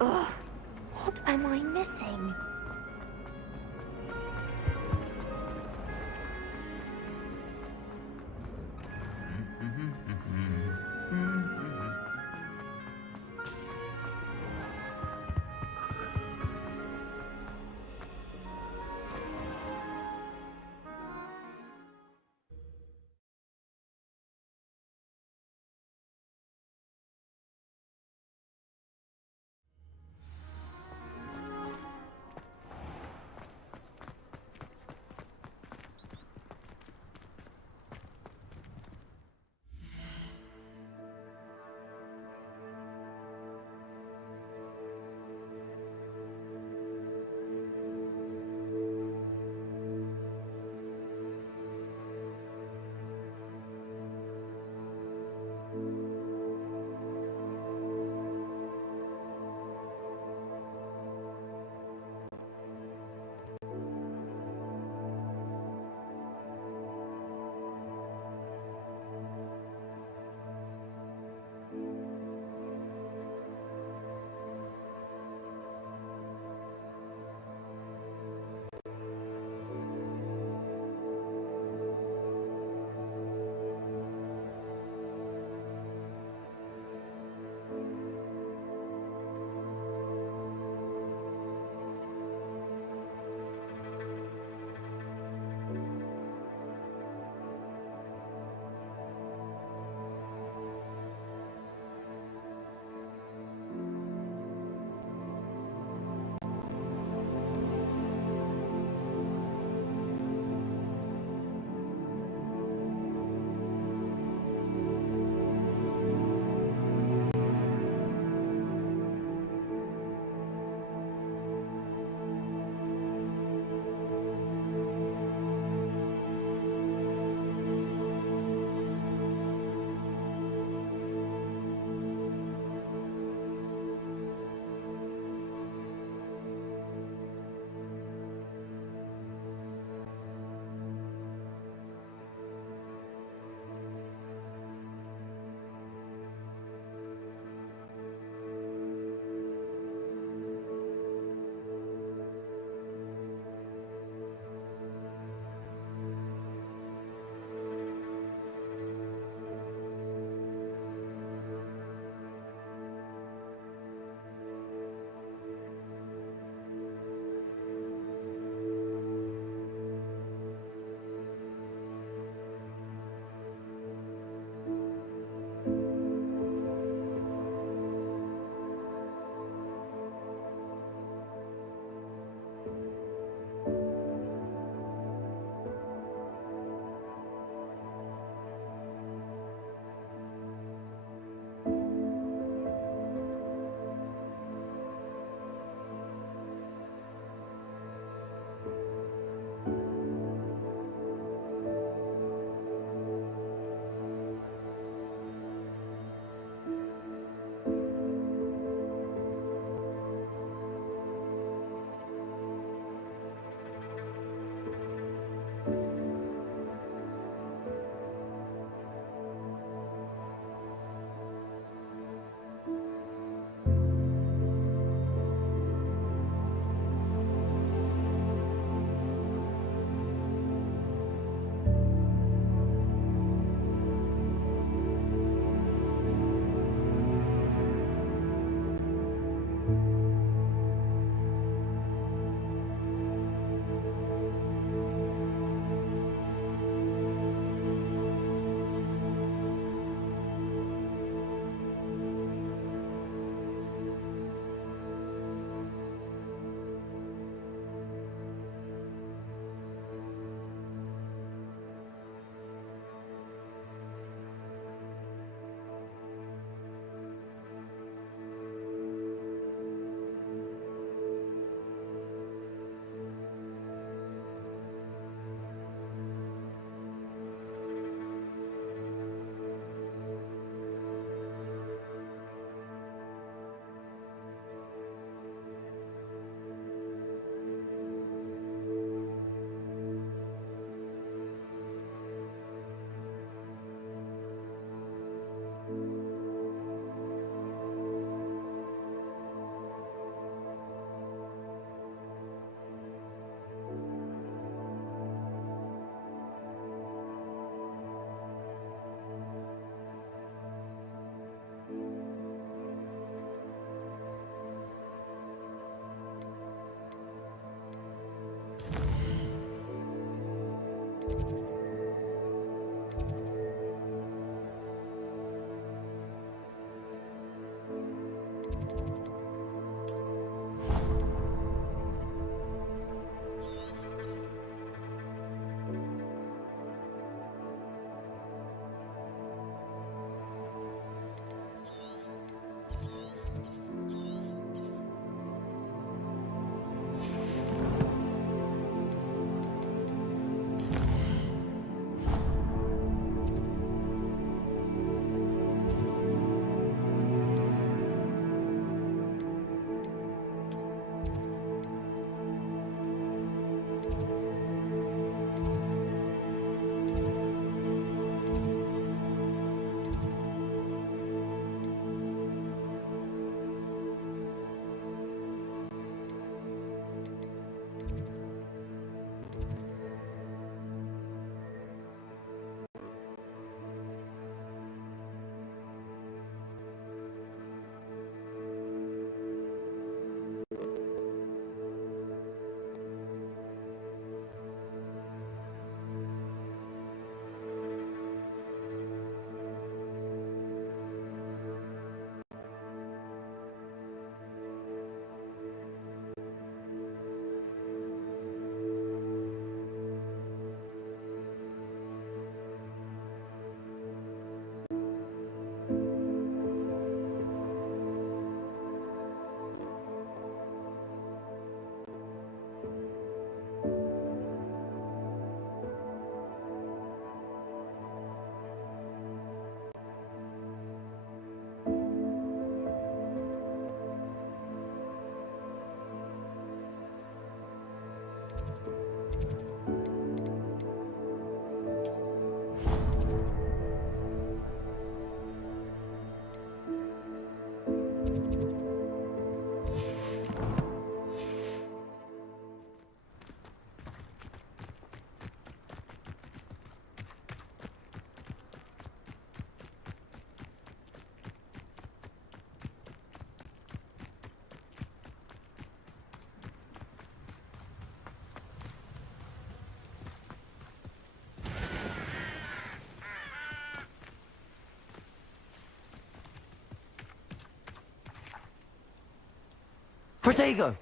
Ugh, what am I missing? Protego!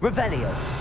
Revelio.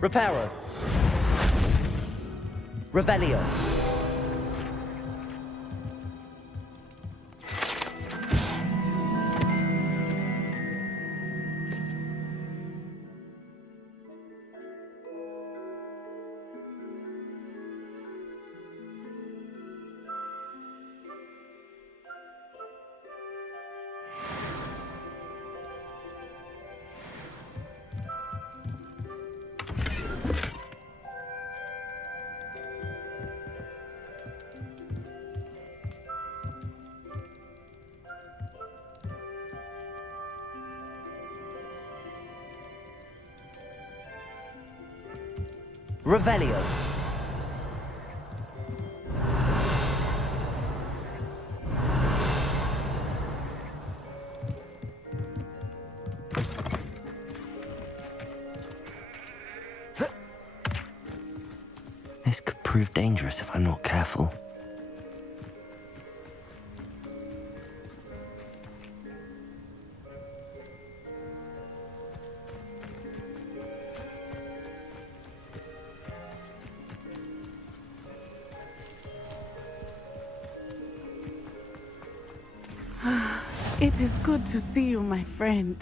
Reparo. Revelio. Revelio. This could prove dangerous if I'm not careful. It is good to see you, my friend.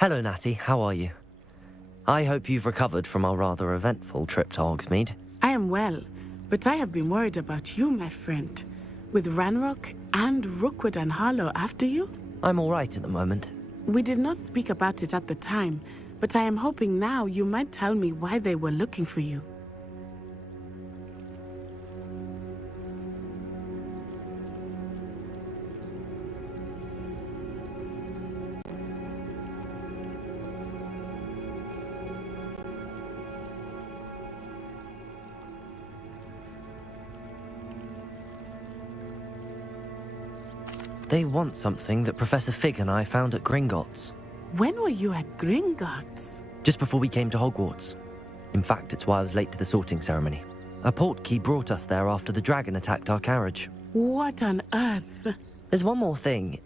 Hello, Natty. How are you? I hope you've recovered from our rather eventful trip to Hogsmeade. I am well, but I have been worried about you, my friend. With Ranrock and Rookwood and Harlow after you? I'm all right at the moment. We did not speak about it at the time, but I am hoping now you might tell me why they were looking for you. They want something that Professor Fig and I found at Gringotts. When were you at Gringotts? Just before we came to Hogwarts. In fact, it's why I was late to the sorting ceremony. A portkey brought us there after the dragon attacked our carriage. What on earth? There's one more thing.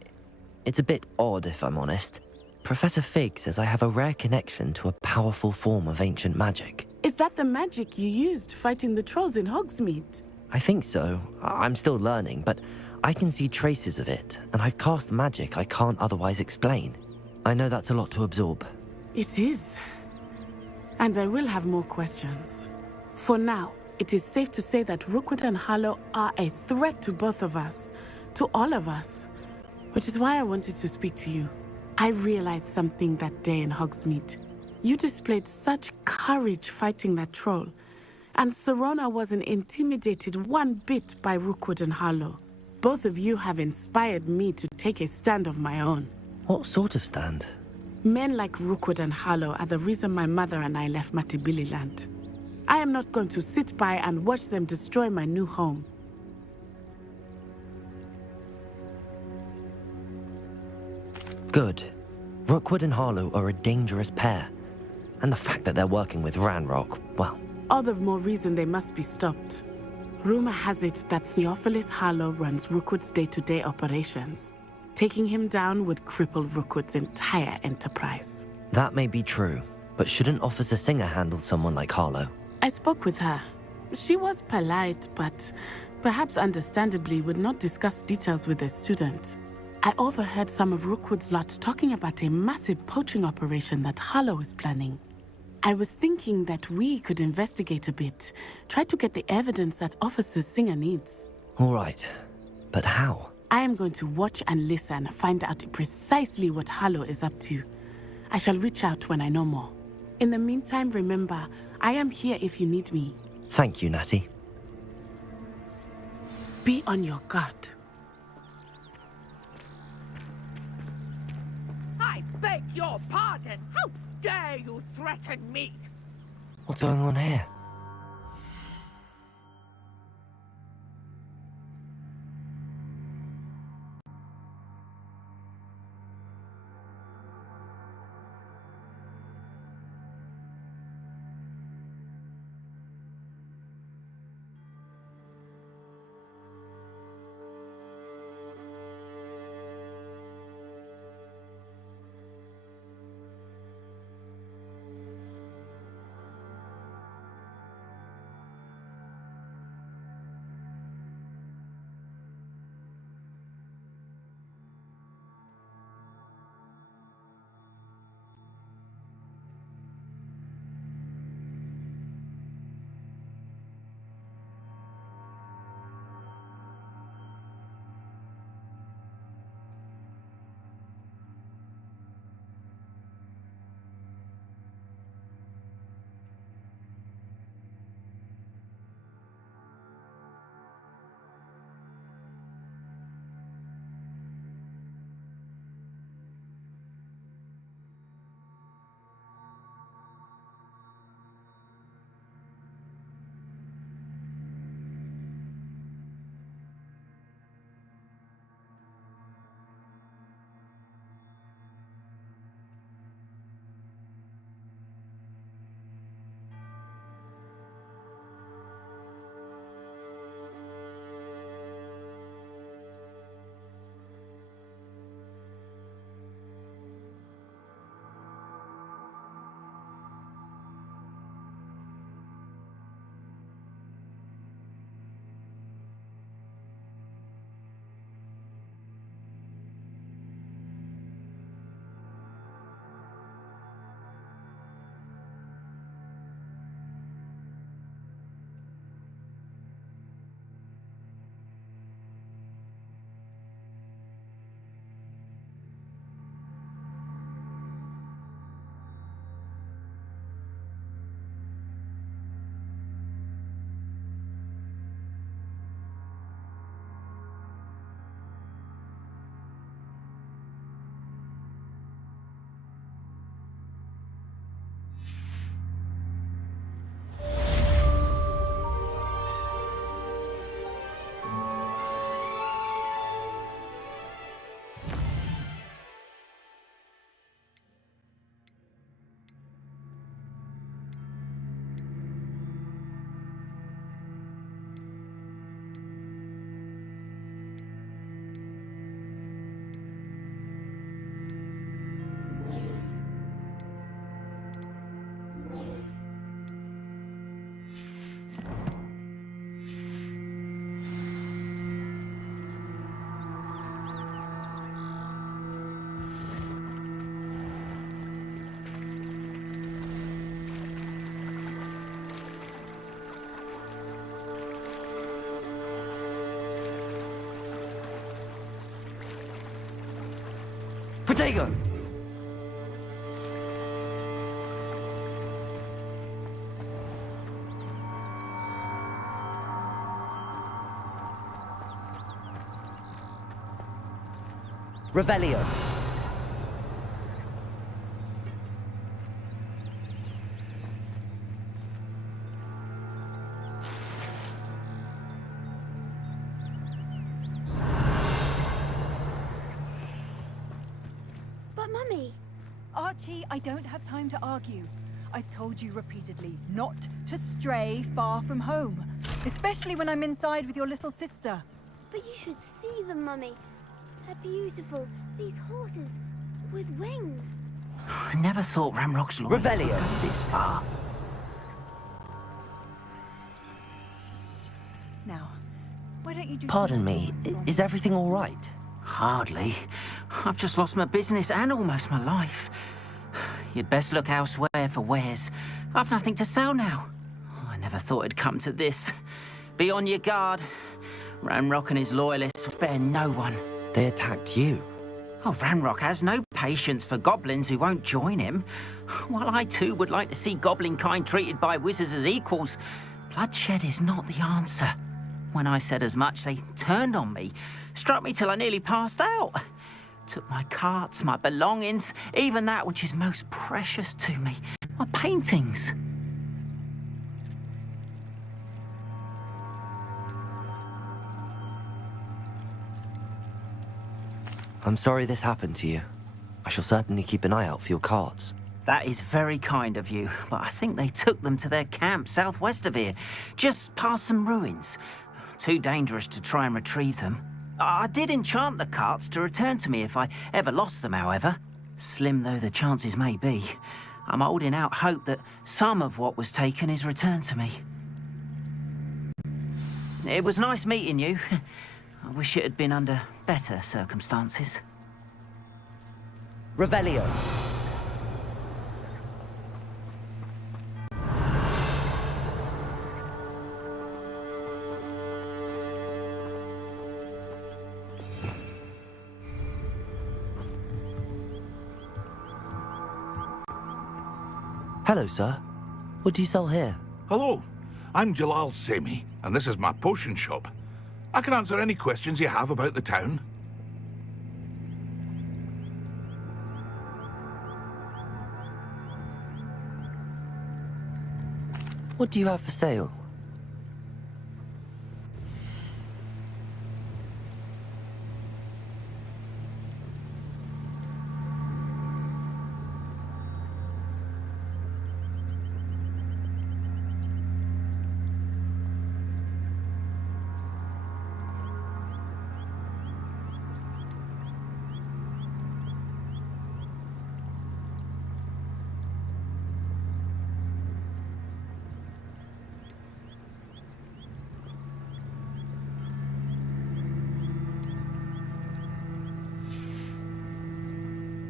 It's a bit odd, if I'm honest. Professor Fig says I have a rare connection to a powerful form of ancient magic. Is that the magic you used fighting the trolls in Hogsmeade? I think so. I'm still learning, but I can see traces of it, and I've cast magic I can't otherwise explain. I know that's a lot to absorb. It is. And I will have more questions. For now, it is safe to say that Rookwood and Harlow are a threat to both of us, to all of us, which is why I wanted to speak to you. I realized something that day in Hogsmeade. You displayed such courage fighting that troll, and Serona wasn't intimidated one bit by Rookwood and Harlow. Both of you have inspired me to take a stand of my own. What sort of stand? Men like Rookwood and Harlow are the reason my mother and I left Matibililand. I am not going to sit by and watch them destroy my new home. Good. Rookwood and Harlow are a dangerous pair. And the fact that they're working with Ranrock, well... All the more reason they must be stopped. Rumor has it that Theophilus Harlow runs Rookwood's day-to-day operations. Taking him down would cripple Rookwood's entire enterprise. That may be true, but shouldn't Officer Singer handle someone like Harlow? I spoke with her. She was polite, but perhaps understandably would not discuss details with a student. I overheard some of Rookwood's lot talking about a massive poaching operation that Harlow is planning. I was thinking that we could investigate a bit, try to get the evidence that Officer Singer needs. All right, but how? I am going to watch and listen, find out precisely what Harlow is up to. I shall reach out when I know more. In the meantime, remember, I am here if you need me. Thank you, Natty. Be on your guard. I beg your pardon. How dare you threaten me? What's going on here? Protego! Revelio. But Mummy... Archie, I don't have time to argue. I've told you repeatedly not to stray far from home, especially when I'm inside with your little sister. But you should see them, Mummy. They're beautiful. These horses with wings. I never thought Ramrock's loyalists would Revelio. go this far. Now, why don't you do... Pardon me, is everything all right? Hardly. I've just lost my business and almost my life. You'd best look elsewhere for wares. I've nothing to sell now. I never thought it'd come to this. Be on your guard. Ramrock and his loyalists spare no one. They attacked you. Oh, Ramrock has no patience for goblins who won't join him. While I too would like to see goblin kind treated by wizards as equals, bloodshed is not the answer. When I said as much, they turned on me, struck me till I nearly passed out. Took my carts, my belongings, even that which is most precious to me, my paintings. I'm sorry this happened to you. I shall certainly keep an eye out for your carts. That is very kind of you, but I think they took them to their camp southwest of here, just past some ruins. Too dangerous to try and retrieve them. I did enchant the carts to return to me if I ever lost them, however. Slim though the chances may be, I'm holding out hope that some of what was taken is returned to me. It was nice meeting you. I wish it had been under better circumstances. Revelio. Hello, sir. What do you sell here? Hello, I'm Jalal Semi, and this is my potion shop. I can answer any questions you have about the town. What do you have for sale?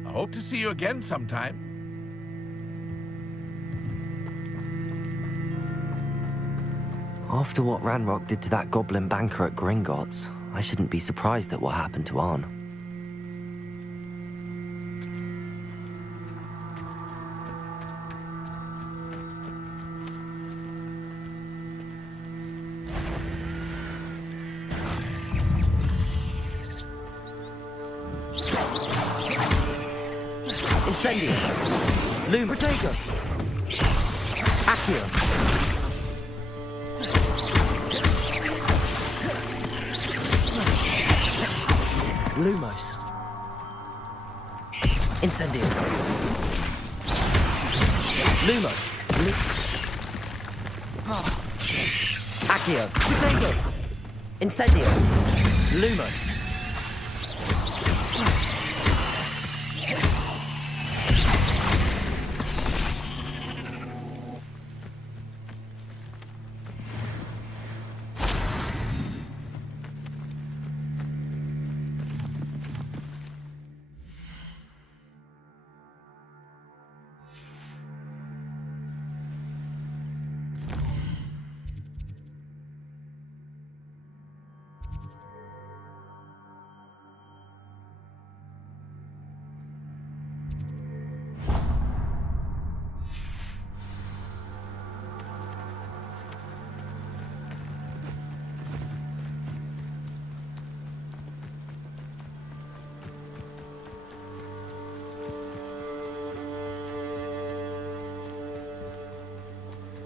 I hope to see you again sometime. After what Ranrock did to that goblin banker at Gringotts, I shouldn't be surprised at what happened to Arn. Incendio! Loom Protego! Accio! Lumos! Incendio! Lumos! Accio! Protego! Incendio! Lumos!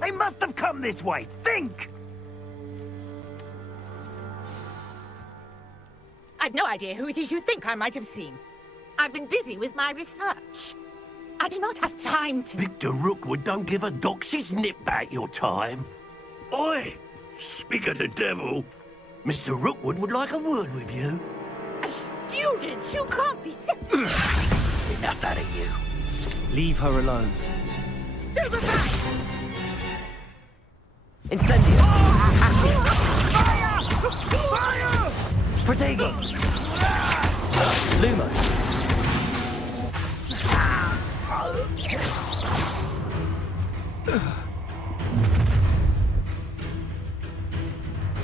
They must have come this way. Think! I've no idea who it is you think I might have seen. I've been busy with my research. I do not have time to... Victor Rookwood don't give a doxy's nip back your time. Oi! Speak of the devil. Mr. Rookwood would like a word with you. A student? You can't be serious. Enough out of you. Leave her alone. Stupefy! Incendio! Fire! Fire! Protego! Lumos!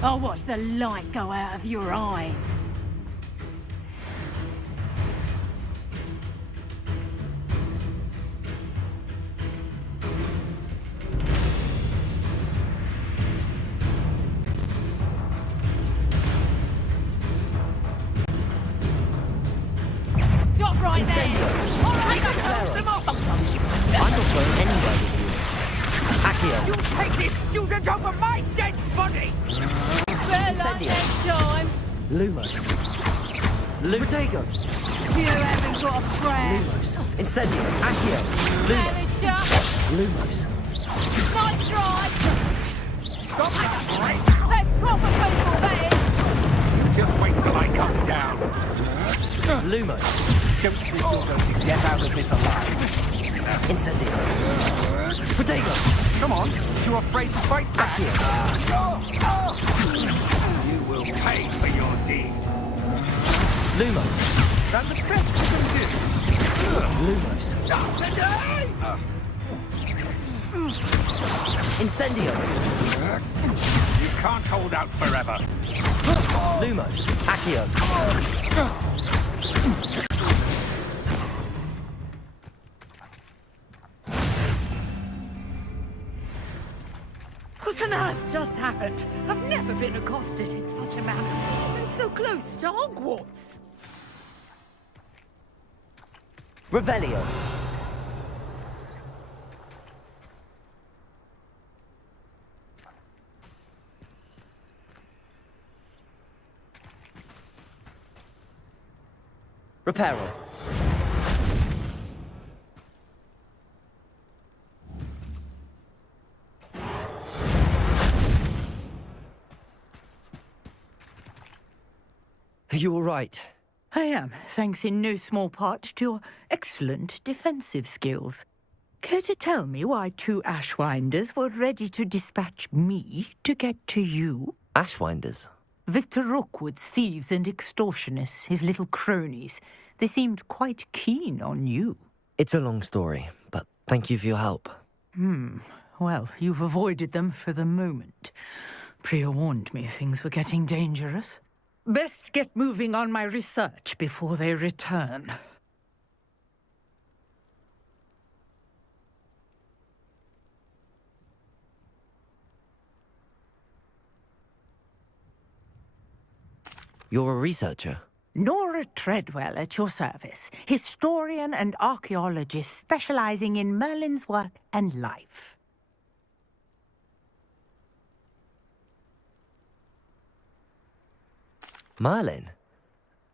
I'll watch the light go out of your eyes. Stop right there! All right, I hold them off! I'm not going anywhere with you. Accio! You take this student over my dead body! Incendio! Time. Lumos! Protego! You haven't got a prayer. Lumos! Incendio! Accio! Lumos! Finish up. Lumos! Nice try. Stop that! That's proper baseball, that is. Just wait till I come down. Lumos! Don't think you're going to get out of this alive. Incendio! Protego! Come on, you're afraid to fight back. You will pay for your deed. Lumos! That's the best you can do. Lumos! Incendio! You can't hold out forever. Lumos! Accio! What on earth just happened? I've never been accosted in such a manner, and so close to Hogwarts. Revelio! Reparo. Are you all right? I am, thanks in no small part to your excellent defensive skills. Care to tell me why 2 Ashwinders were ready to dispatch me to get to you? Ashwinders? Victor Rookwood's thieves and extortionists, his little cronies. They seemed quite keen on you. It's a long story, but thank you for your help. Well, you've avoided them for the moment. Priya warned me things were getting dangerous. Best get moving on my research before they return. You're a researcher? Nora Treadwell at your service, historian and archaeologist specializing in Merlin's work and life. Merlin?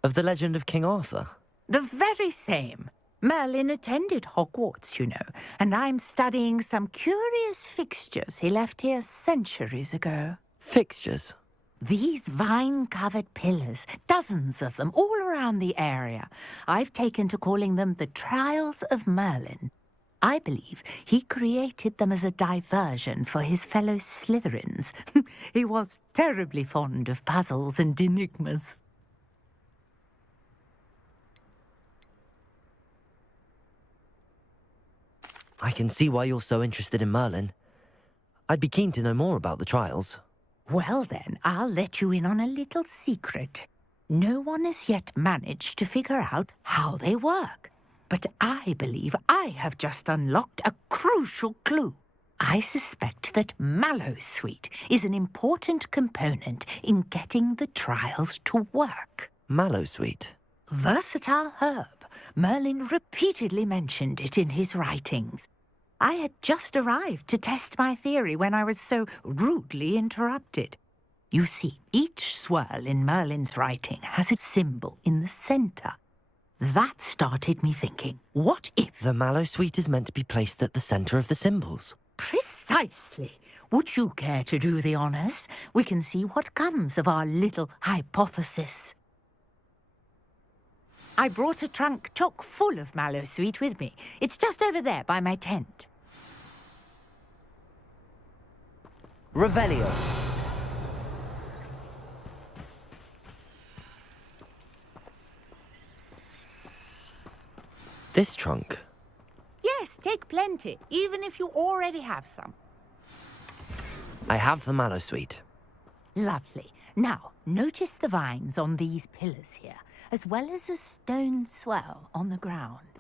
Of the legend of King Arthur? The very same. Merlin attended Hogwarts, you know, and I'm studying some curious fixtures he left here centuries ago. Fixtures? These vine-covered pillars, dozens of them, all around the area. I've taken to calling them the Trials of Merlin. I believe he created them as a diversion for his fellow Slytherins. He was terribly fond of puzzles and enigmas. I can see why you're so interested in Merlin. I'd be keen to know more about the trials. Well then, I'll let you in on a little secret. No one has yet managed to figure out how they work. But I believe I have just unlocked a crucial clue. I suspect that Mallowsweet is an important component in getting the trials to work. Mallowsweet? Versatile herb. Merlin repeatedly mentioned it in his writings. I had just arrived to test my theory when I was so rudely interrupted. You see, each swirl in Merlin's writing has a symbol in the center. That started me thinking, what if... The mallow sweet is meant to be placed at the center of the symbols. Precisely. Would you care to do the honors? We can see what comes of our little hypothesis. I brought a trunk chock full of mallow sweet with me. It's just over there by my tent. Revelio. This trunk. Yes, take plenty, even if you already have some. I have the mallow sweet. Lovely. Now, notice the vines on these pillars here, as well as a stone swell on the ground.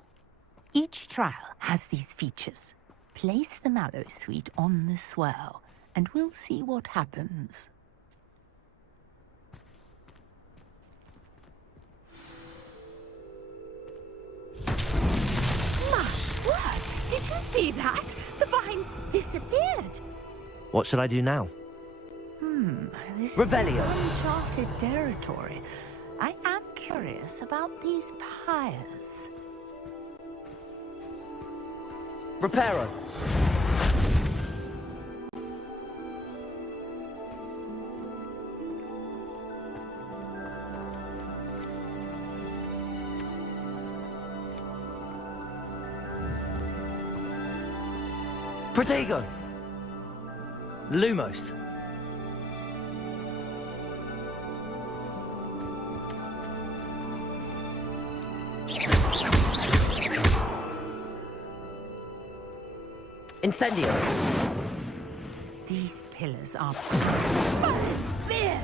Each trial has these features. Place the mallow sweet on the swell, and we'll see what happens. My word! Did you see that? The vines disappeared. What should I do now? This Revelio. is uncharted territory. I am curious about these pyres. Reparo. Protego. Lumos. Incendio. These pillars are... Beard!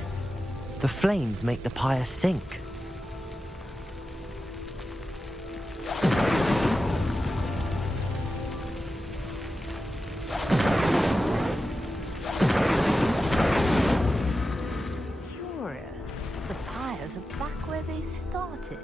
The flames make the pyre sink. Curious. The pyres are back where they started.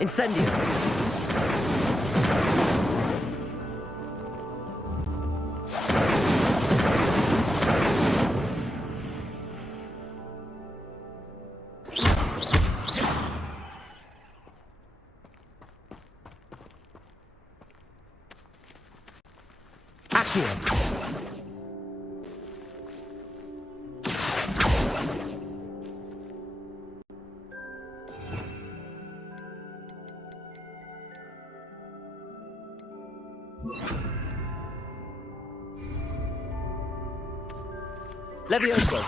Incendio. Accio. Levioso.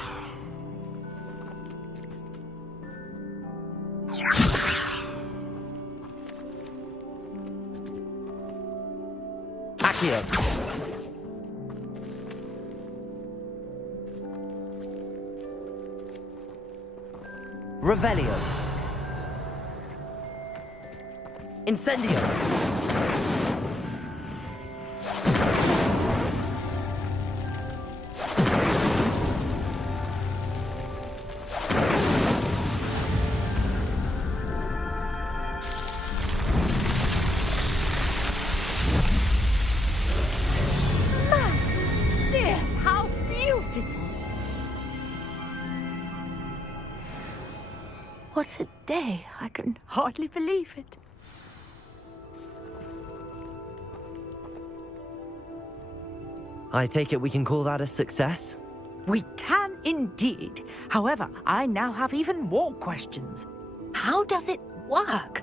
Accio. Revelio. Incendio. How beautiful! What a day! I can hardly believe it. I take it we can call that a success? We can indeed. However, I now have even more questions. How does it work?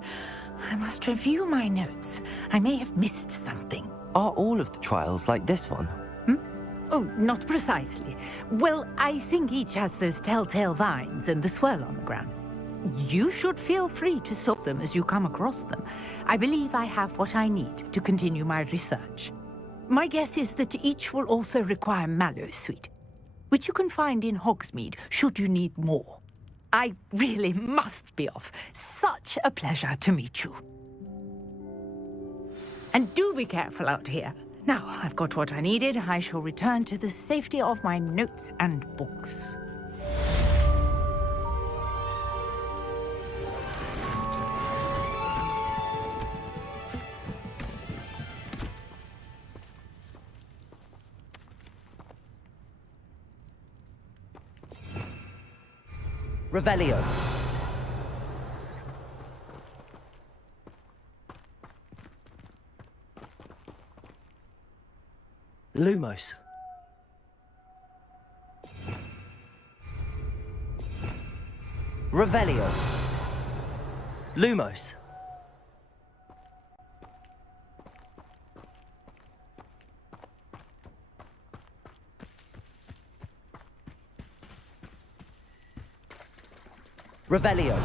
I must review my notes. I may have missed something. Are all of the trials like this one? Oh, not precisely. Well, I think each has those telltale vines and the swirl on the ground. You should feel free to sort them as you come across them. I believe I have what I need to continue my research. My guess is that each will also require mallow sweet, which you can find in Hogsmeade should you need more. I really must be off. Such a pleasure to meet you. And do be careful out here. Now I've got what I needed. I shall return to the safety of my notes and books. Revelio. Lumos. Revelio. Lumos. Revelio.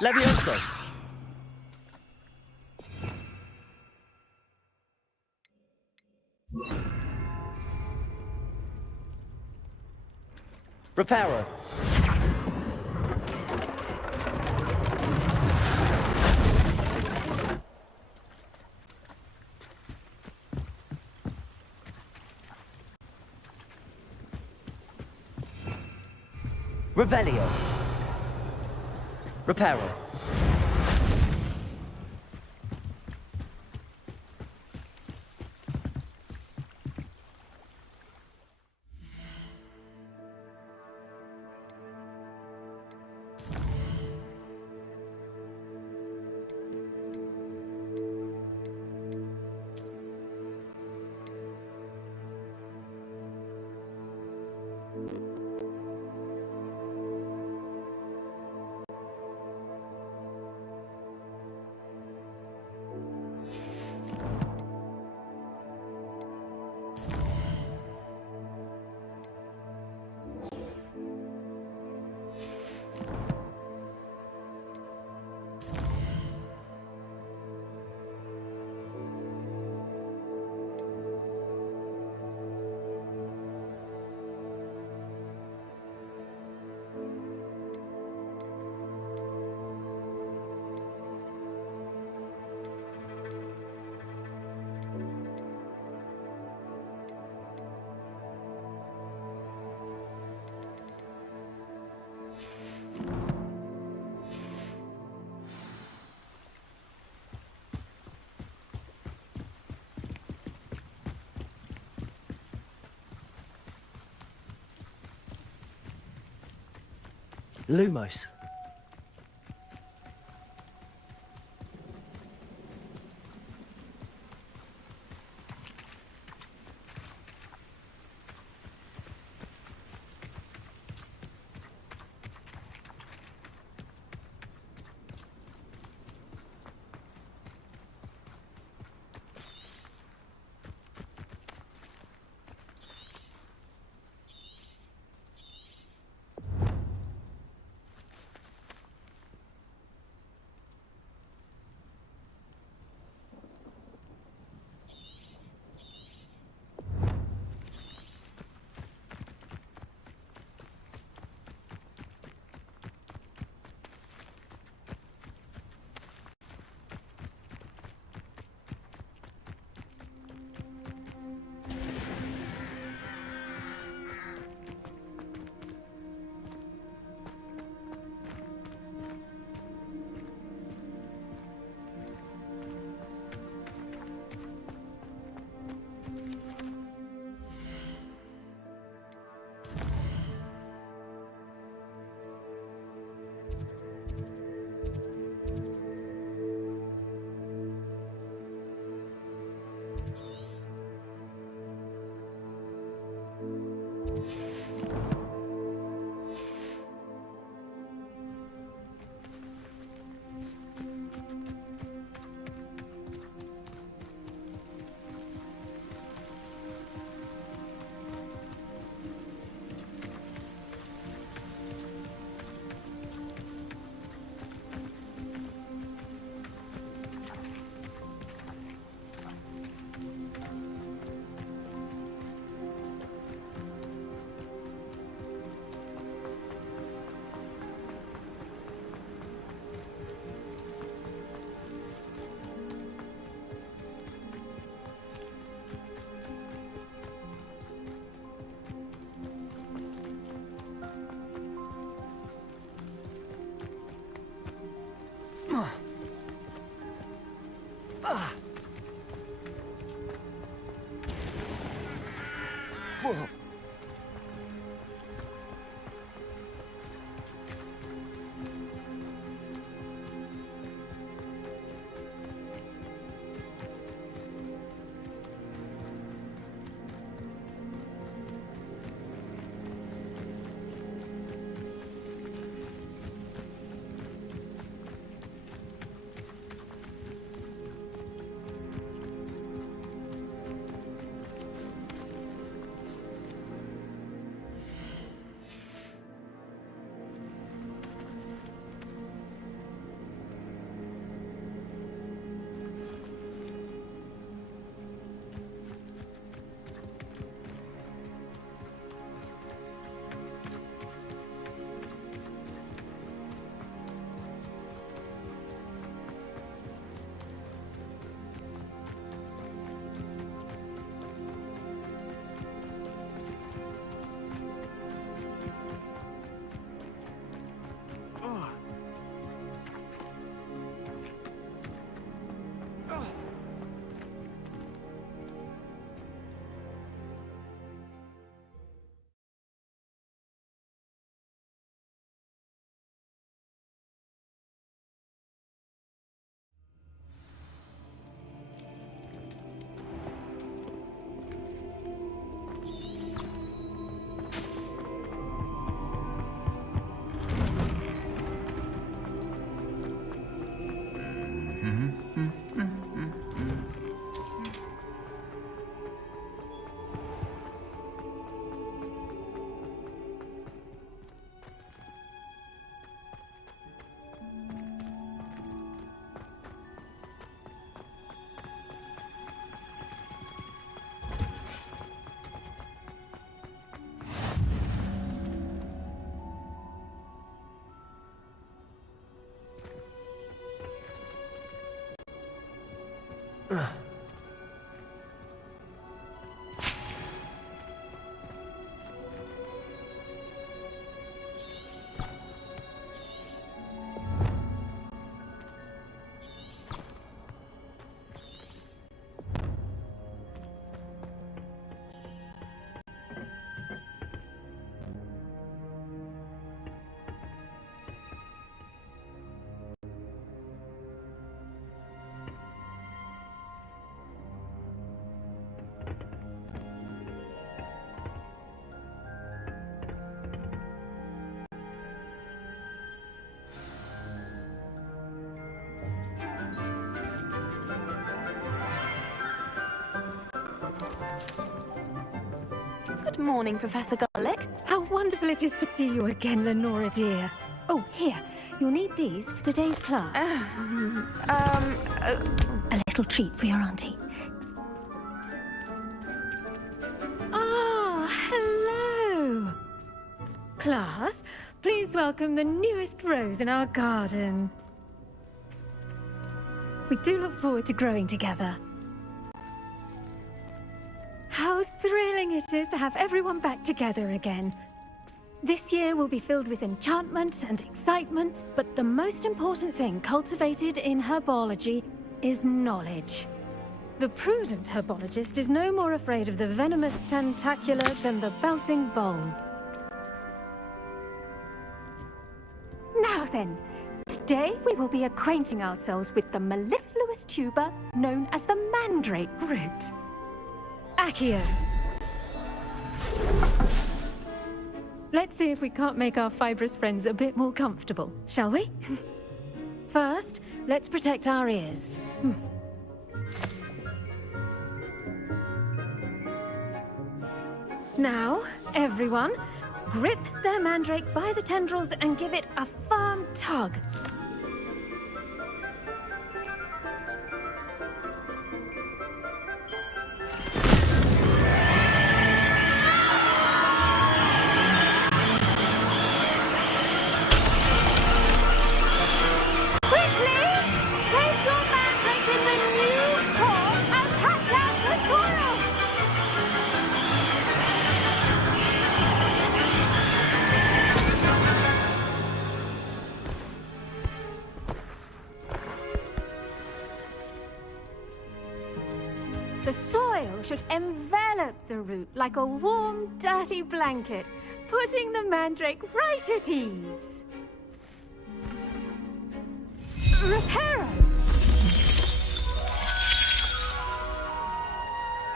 Levioso. Reparo. Revelio. Reparo. Lumos. Good morning, Professor Garlick. How wonderful it is to see you again, Lenora dear. Oh, here. You'll need these for today's class. A little treat for your auntie. Ah, hello. Class, please welcome the newest rose in our garden. We do look forward to growing together. How thrilling it is to have everyone back together again. This year will be filled with enchantment and excitement, but the most important thing cultivated in herbology is knowledge. The prudent herbologist is no more afraid of the venomous tentacula than the bouncing bulb. Now then, today we will be acquainting ourselves with the mellifluous tuber known as the mandrake root. Accio. Let's see if we can't make our fibrous friends a bit more comfortable, shall we? First, let's protect our ears. Now, everyone, grip their mandrake by the tendrils and give it a firm tug. The soil should envelop the root like a warm, dirty blanket, putting the mandrake right at ease. Reparo!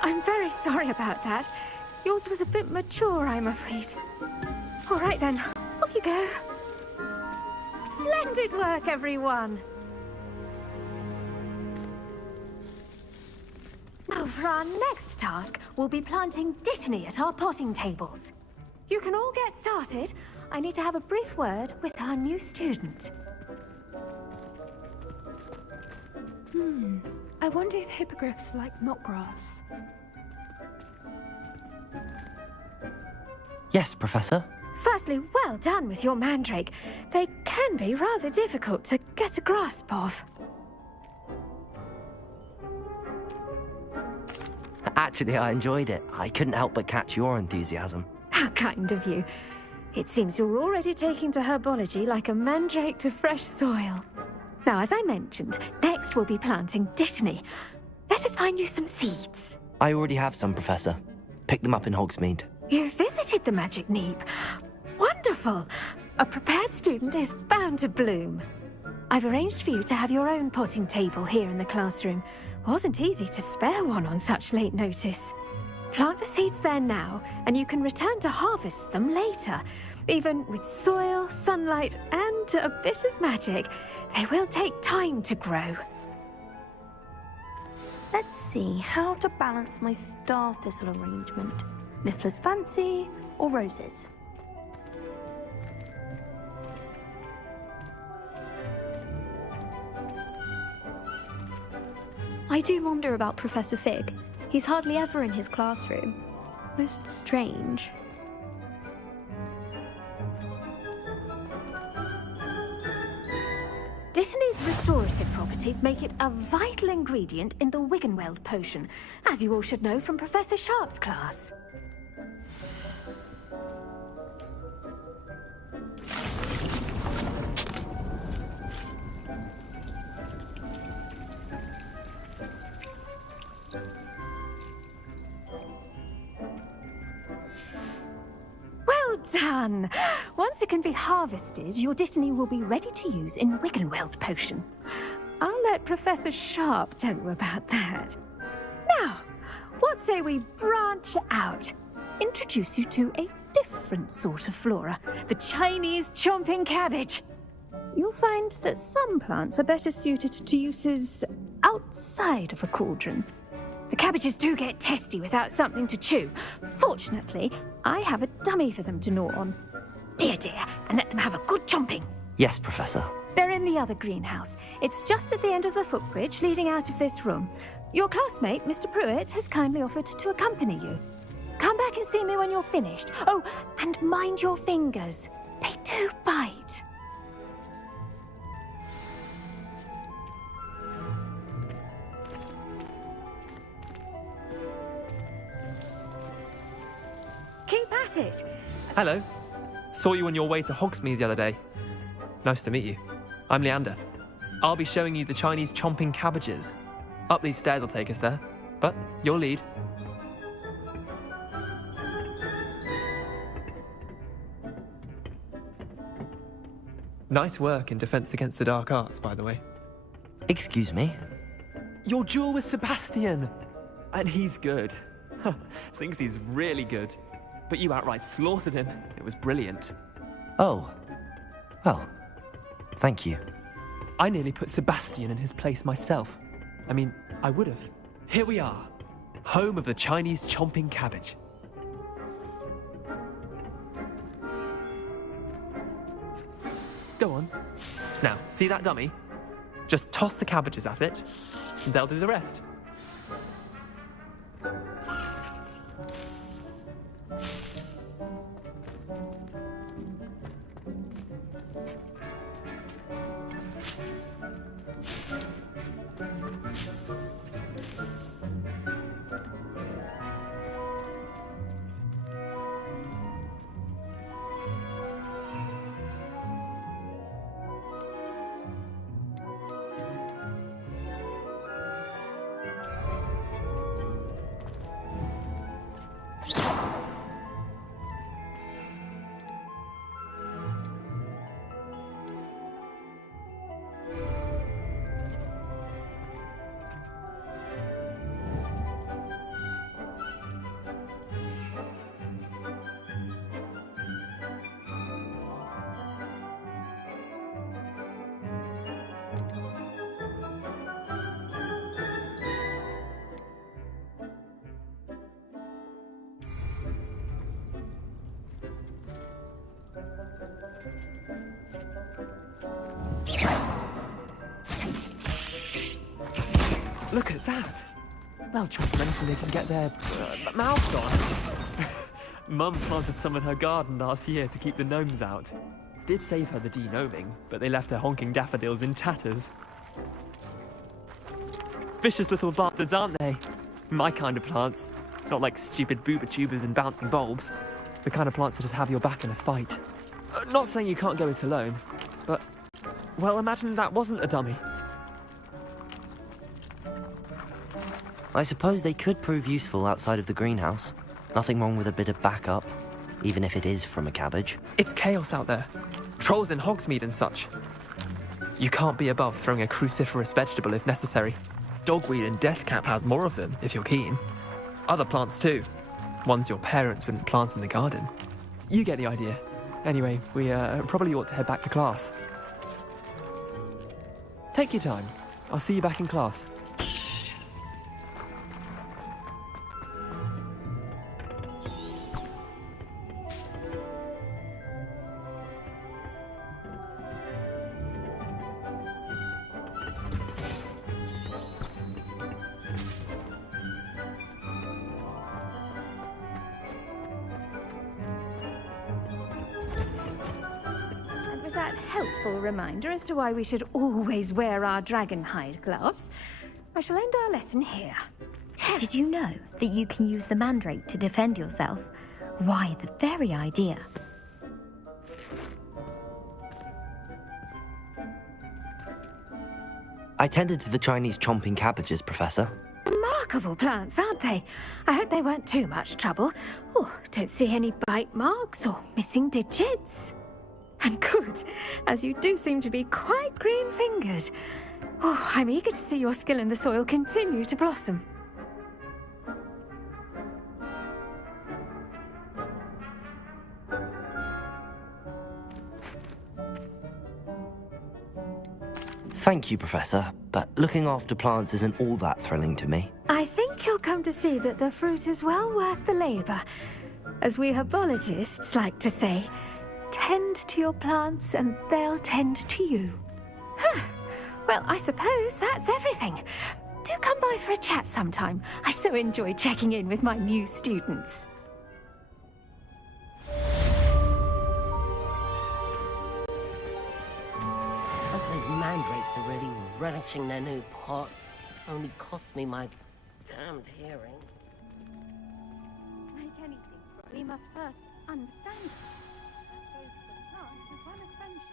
I'm very sorry about that. Yours was a bit mature, I'm afraid. All right then, off you go. Splendid work, everyone! Now, for our next task, we'll be planting dittany at our potting tables. You can all get started. I need to have a brief word with our new student. I wonder if hippogriffs like knotgrass. Yes, Professor. Firstly, well done with your mandrake. They can be rather difficult to get a grasp of. Actually, I enjoyed it. I couldn't help but catch your enthusiasm. How kind of you. It seems you're already taking to herbology like a mandrake to fresh soil. Now, as I mentioned, next we'll be planting dittany. Let us find you some seeds. I already have some, Professor. Picked them up in Hogsmeade. You visited the Magic Neep. Wonderful! A prepared student is bound to bloom. I've arranged for you to have your own potting table here in the classroom. Wasn't easy to spare one on such late notice. Plant the seeds there now, and you can return to harvest them later. Even with soil, sunlight, and a bit of magic, they will take time to grow. Let's see how to balance my star thistle arrangement. Niffler's fancy or roses? I do wonder about Professor Fig. He's hardly ever in his classroom. Most strange. Dittany's restorative properties make it a vital ingredient in the Wiggenweld potion, as you all should know from Professor Sharp's class. Well done! Once it can be harvested, your Dittany will be ready to use in Wiggenweld potion. I'll let Professor Sharp tell you about that. Now, what say we branch out? Introduce you to a different sort of flora, the Chinese chomping cabbage. You'll find that some plants are better suited to uses outside of a cauldron. The cabbages do get testy without something to chew. Fortunately, I have a dummy for them to gnaw on. Here, dear, and let them have a good chomping. Yes, Professor. They're in the other greenhouse. It's just at the end of the footbridge leading out of this room. Your classmate, Mr. Pruitt, has kindly offered to accompany you. Come back and see me when you're finished. Oh, and mind your fingers. They do bite. Keep at it. Hello. Saw you on your way to Hogsmeade the other day. Nice to meet you. I'm Leander. I'll be showing you the Chinese chomping cabbages. Up these stairs will take us there, but you'll lead. Nice work in Defense Against the Dark Arts, by the way. Excuse me? Your duel with Sebastian! And he's good. Thinks he's really good. But you outright slaughtered him. It was brilliant. Oh. Well, thank you. I nearly put Sebastian in his place myself. I mean, I would have. Here we are. Home of the Chinese chomping cabbage. Go on. Now, see that dummy? Just toss the cabbages at it, and they'll do the rest. Look at that! They'll chomp anything they can get their mouths on. Mum planted some in her garden last year to keep the gnomes out. Did save her the de-gnoming, but they left her honking daffodils in tatters. Vicious little bastards, aren't they? My kind of plants. Not like stupid booba tubers and bouncing bulbs. The kind of plants that just have your back in a fight. Not saying you can't go it alone, but... well, imagine that wasn't a dummy. I suppose they could prove useful outside of the greenhouse. Nothing wrong with a bit of backup, even if it is from a cabbage. It's chaos out there. Trolls in Hogsmeade and such. You can't be above throwing a cruciferous vegetable if necessary. Dogweed and deathcap has more of them, if you're keen. Other plants too. Ones your parents wouldn't plant in the garden. You get the idea. Anyway, we probably ought to head back to class. Take your time. I'll see you back in class. helpful reminder as to why we should always wear our dragon hide gloves, I shall end our lesson here. Did you know that you can use the mandrake to defend yourself? Why, the very idea. I tended to the Chinese chomping cabbages, Professor. Remarkable plants, aren't they? I hope they weren't too much trouble. Oh, don't see any bite marks or missing digits. And good, as you do seem to be quite green-fingered. Oh, I'm eager to see your skill in the soil continue to blossom. Thank you, Professor, but looking after plants isn't all that thrilling to me. I think you'll come to see that the fruit is well worth the labor. As we herbologists like to say, tend to your plants and they'll tend to you. Well, I suppose that's everything. Do come by for a chat sometime. I so enjoy checking in with my new students. Those mandrakes are really relishing their new pots. Only cost me my damned hearing. To make anything, we must first understand it. That goes for the plants as well as friendship.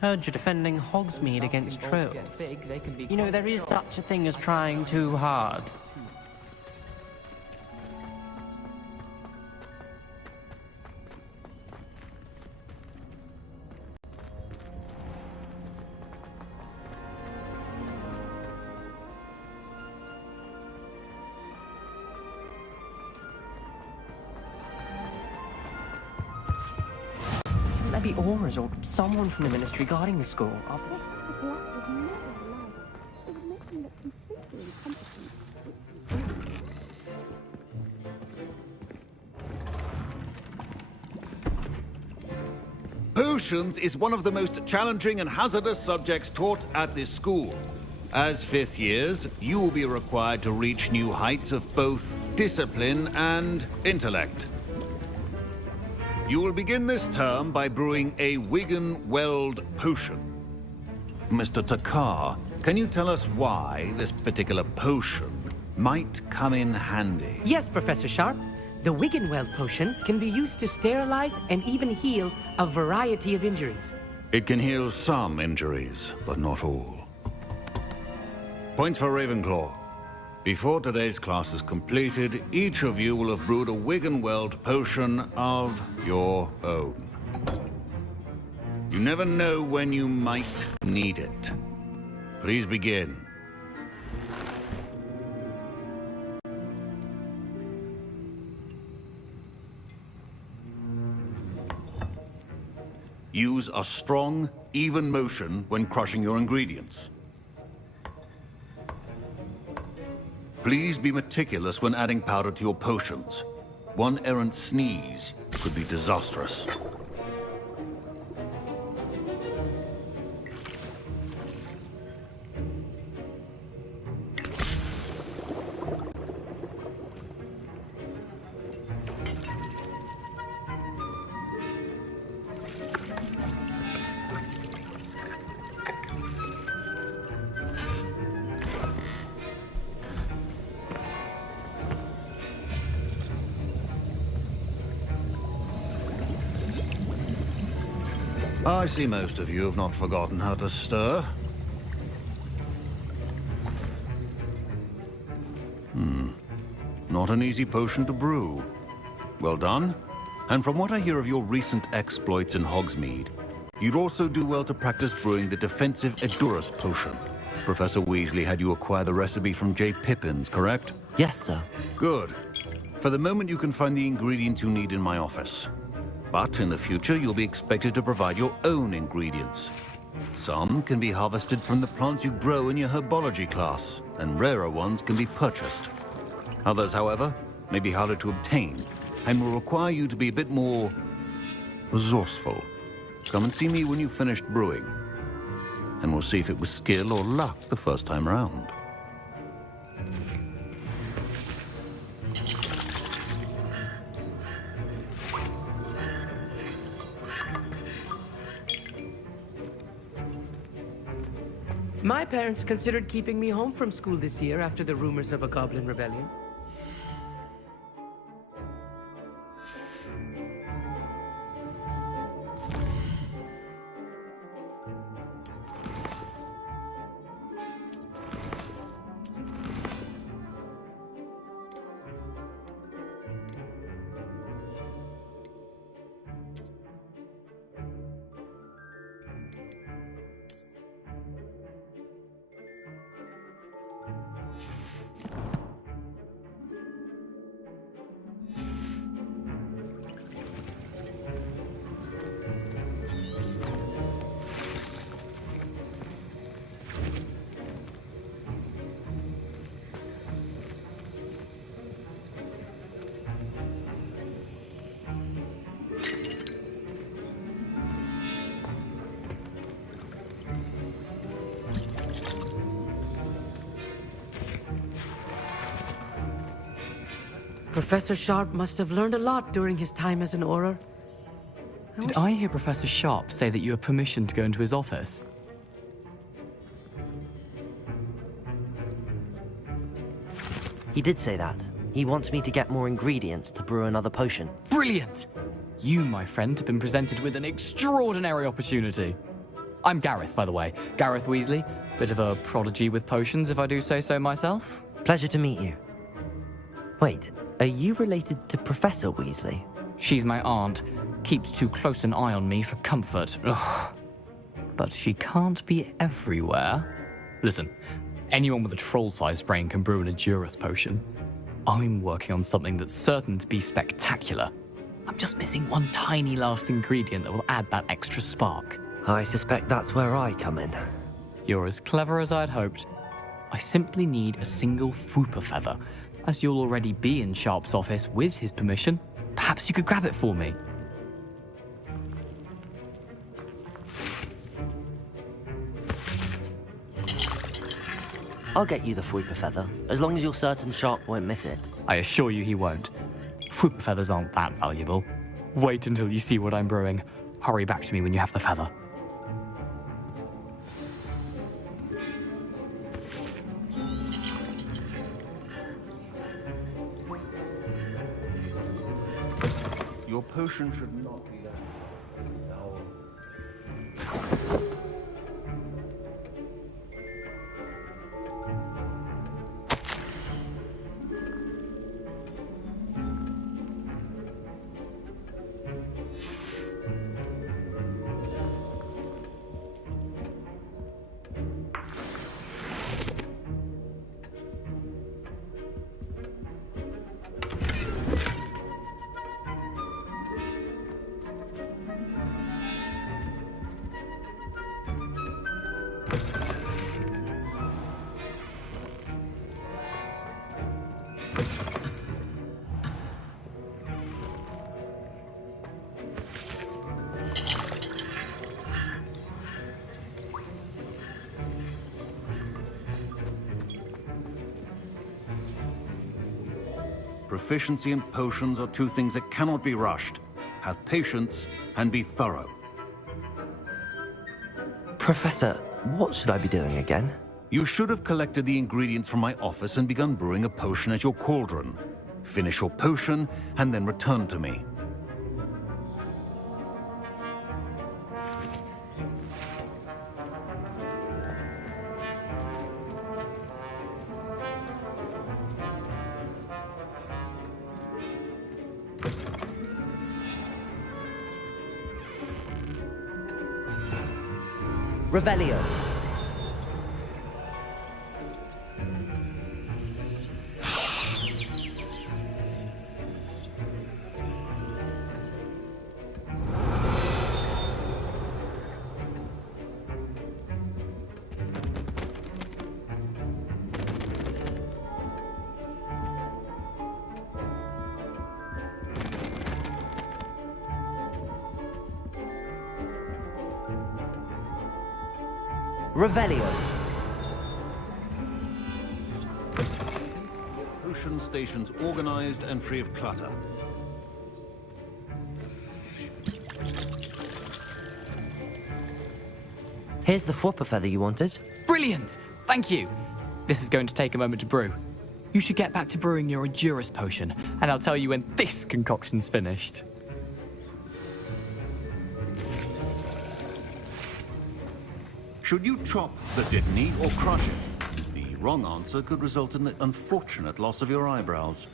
Heard you're defending Hogsmeade against trolls. You know, there is such a thing as trying too hard. Maybe Aura's or someone from the Ministry guarding the school after... Potions is one of the most challenging and hazardous subjects taught at this school. As fifth years, you will be required to reach new heights of both discipline and intellect. You will begin this term by brewing a Wigan-Weld potion. Mr. Takar, can you tell us why this particular potion might come in handy? Yes, Professor Sharp. The Wigan-Weld potion can be used to sterilize and even heal a variety of injuries. It can heal some injuries, but not all. Points for Ravenclaw. Before today's class is completed, each of you will have brewed a Wigan-Weld potion of your own. You never know when you might need it. Please begin. Use a strong, even motion when crushing your ingredients. Please be meticulous when adding powder to your potions. One errant sneeze could be disastrous. I see most of you have not forgotten how to stir. Not an easy potion to brew. Well done. And from what I hear of your recent exploits in Hogsmeade, you'd also do well to practice brewing the defensive Edurus potion. Professor Weasley had you acquire the recipe from J. Pippins, correct? Yes, sir. Good. For the moment, you can find the ingredients you need in my office. But in the future, you'll be expected to provide your own ingredients. Some can be harvested from the plants you grow in your herbology class, and rarer ones can be purchased. Others, however, may be harder to obtain, and will require you to be a bit more resourceful. Come and see me when you've finished brewing, and we'll see if it was skill or luck the first time round. My parents considered keeping me home from school this year after the rumors of a goblin rebellion. Professor Sharp must have learned a lot during his time as an Auror. Did I hear Professor Sharp say that you have permission to go into his office? He did say that. He wants me to get more ingredients to brew another potion. Brilliant! You, my friend, have been presented with an extraordinary opportunity. I'm Gareth, by the way. Gareth Weasley. Bit of a prodigy with potions, if I do say so myself. Pleasure to meet you. Wait, are you related to Professor Weasley? She's my aunt. Keeps too close an eye on me for comfort. Ugh. But she can't be everywhere. Listen, anyone with a troll-sized brain can brew an Edurus potion. I'm working on something that's certain to be spectacular. I'm just missing one tiny last ingredient that will add that extra spark. I suspect that's where I come in. You're as clever as I'd hoped. I simply need a single Fwooper feather. As you'll already be in Sharp's office with his permission, perhaps you could grab it for me. I'll get you the Fwooper feather, as long as you're certain Sharp won't miss it. I assure you he won't. Fwooper feathers aren't that valuable. Wait until you see what I'm brewing. Hurry back to me when you have the feather. Your potion should not be that. Proficiency and potions are two things that cannot be rushed. Have patience and be thorough. Professor, what should I be doing again? You should have collected the ingredients from my office and begun brewing a potion at your cauldron. Finish your potion and then return to me. Revelio. Revelio. Potion stations organized and free of clutter. Here's the Fwopper feather you wanted. Brilliant! Thank you! This is going to take a moment to brew. You should get back to brewing your Endurus potion, and I'll tell you when this concoction's finished. Should you chop the Dittany or crush it? The wrong answer could result in the unfortunate loss of your eyebrows.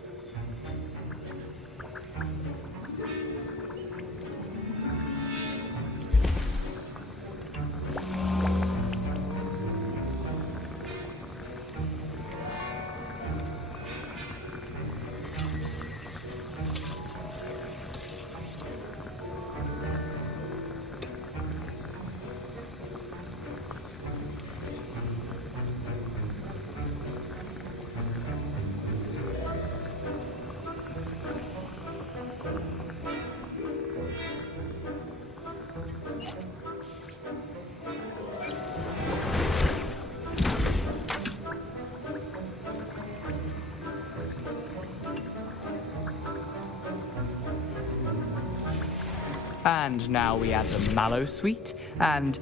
And now we add the mallow sweet, and...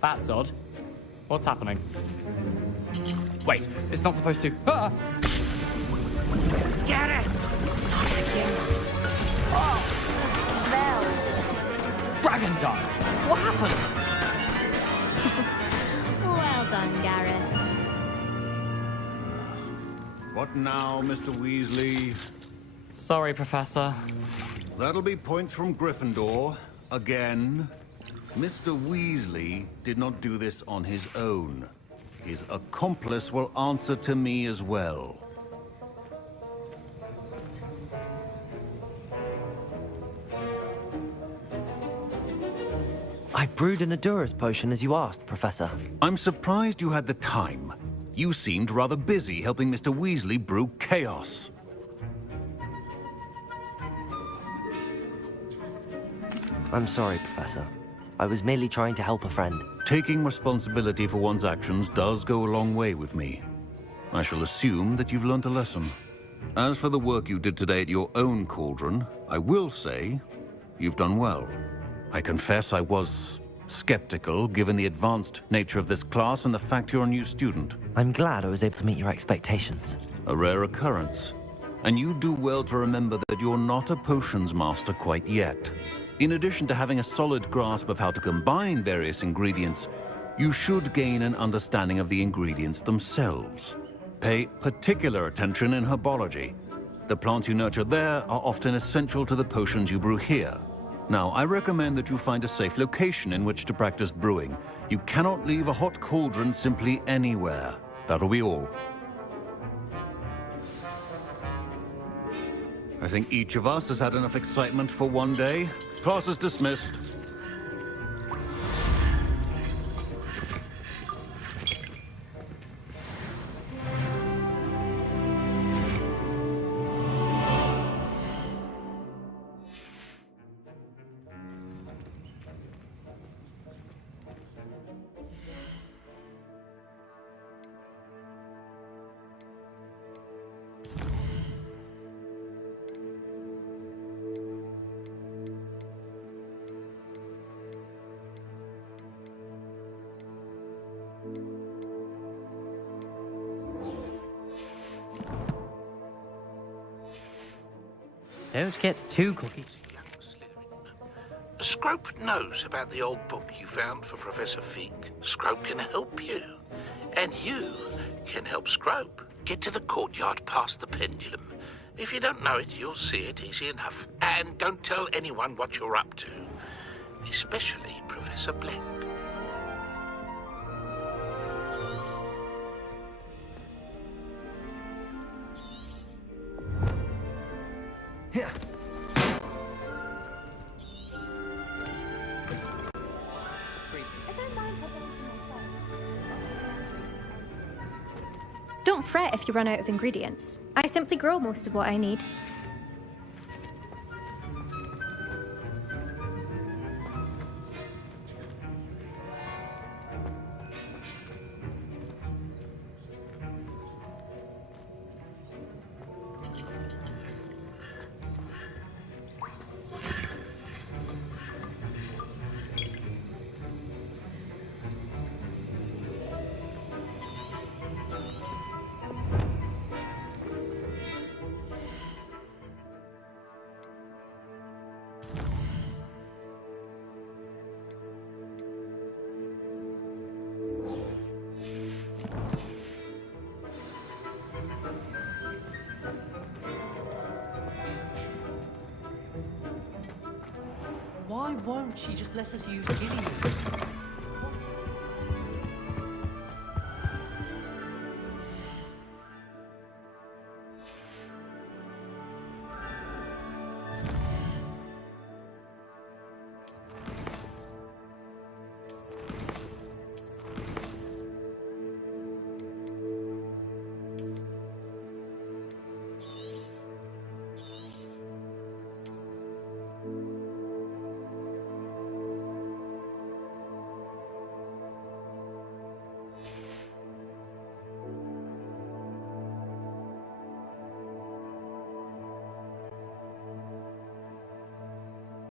That's odd. What's happening? Wait, it's not supposed to... Ah! Get it! Oh! Dragon Dung! What happened? Well done, Gareth. What now, Mr. Weasley? Sorry, Professor. That'll be points from Gryffindor. Again. Mr. Weasley did not do this on his own. His accomplice will answer to me as well. I brewed an Endurus potion as you asked, Professor. I'm surprised you had the time. You seemed rather busy helping Mr. Weasley brew chaos. I'm sorry, Professor. I was merely trying to help a friend. Taking responsibility for one's actions does go a long way with me. I shall assume that you've learnt a lesson. As for the work you did today at your own cauldron, I will say you've done well. I confess I was skeptical, given the advanced nature of this class and the fact you're a new student. I'm glad I was able to meet your expectations. A rare occurrence. And you do well to remember that you're not a potions master quite yet. In addition to having a solid grasp of how to combine various ingredients, you should gain an understanding of the ingredients themselves. Pay particular attention in herbology. The plants you nurture there are often essential to the potions you brew here. Now, I recommend that you find a safe location in which to practice brewing. You cannot leave a hot cauldron simply anywhere. That'll be all. I think each of us has had enough excitement for one day. Class is dismissed. Don't get too cocky. Scrope knows about the old book you found for Professor Fig. Scrope can help you. And you can help Scrope. Get to the courtyard past the pendulum. If you don't know it, you'll see it easy enough. And don't tell anyone what you're up to. Especially Professor Black. Here. Don't fret if you run out of ingredients. I simply grow most of what I need. Why won't she just let us use Gideon?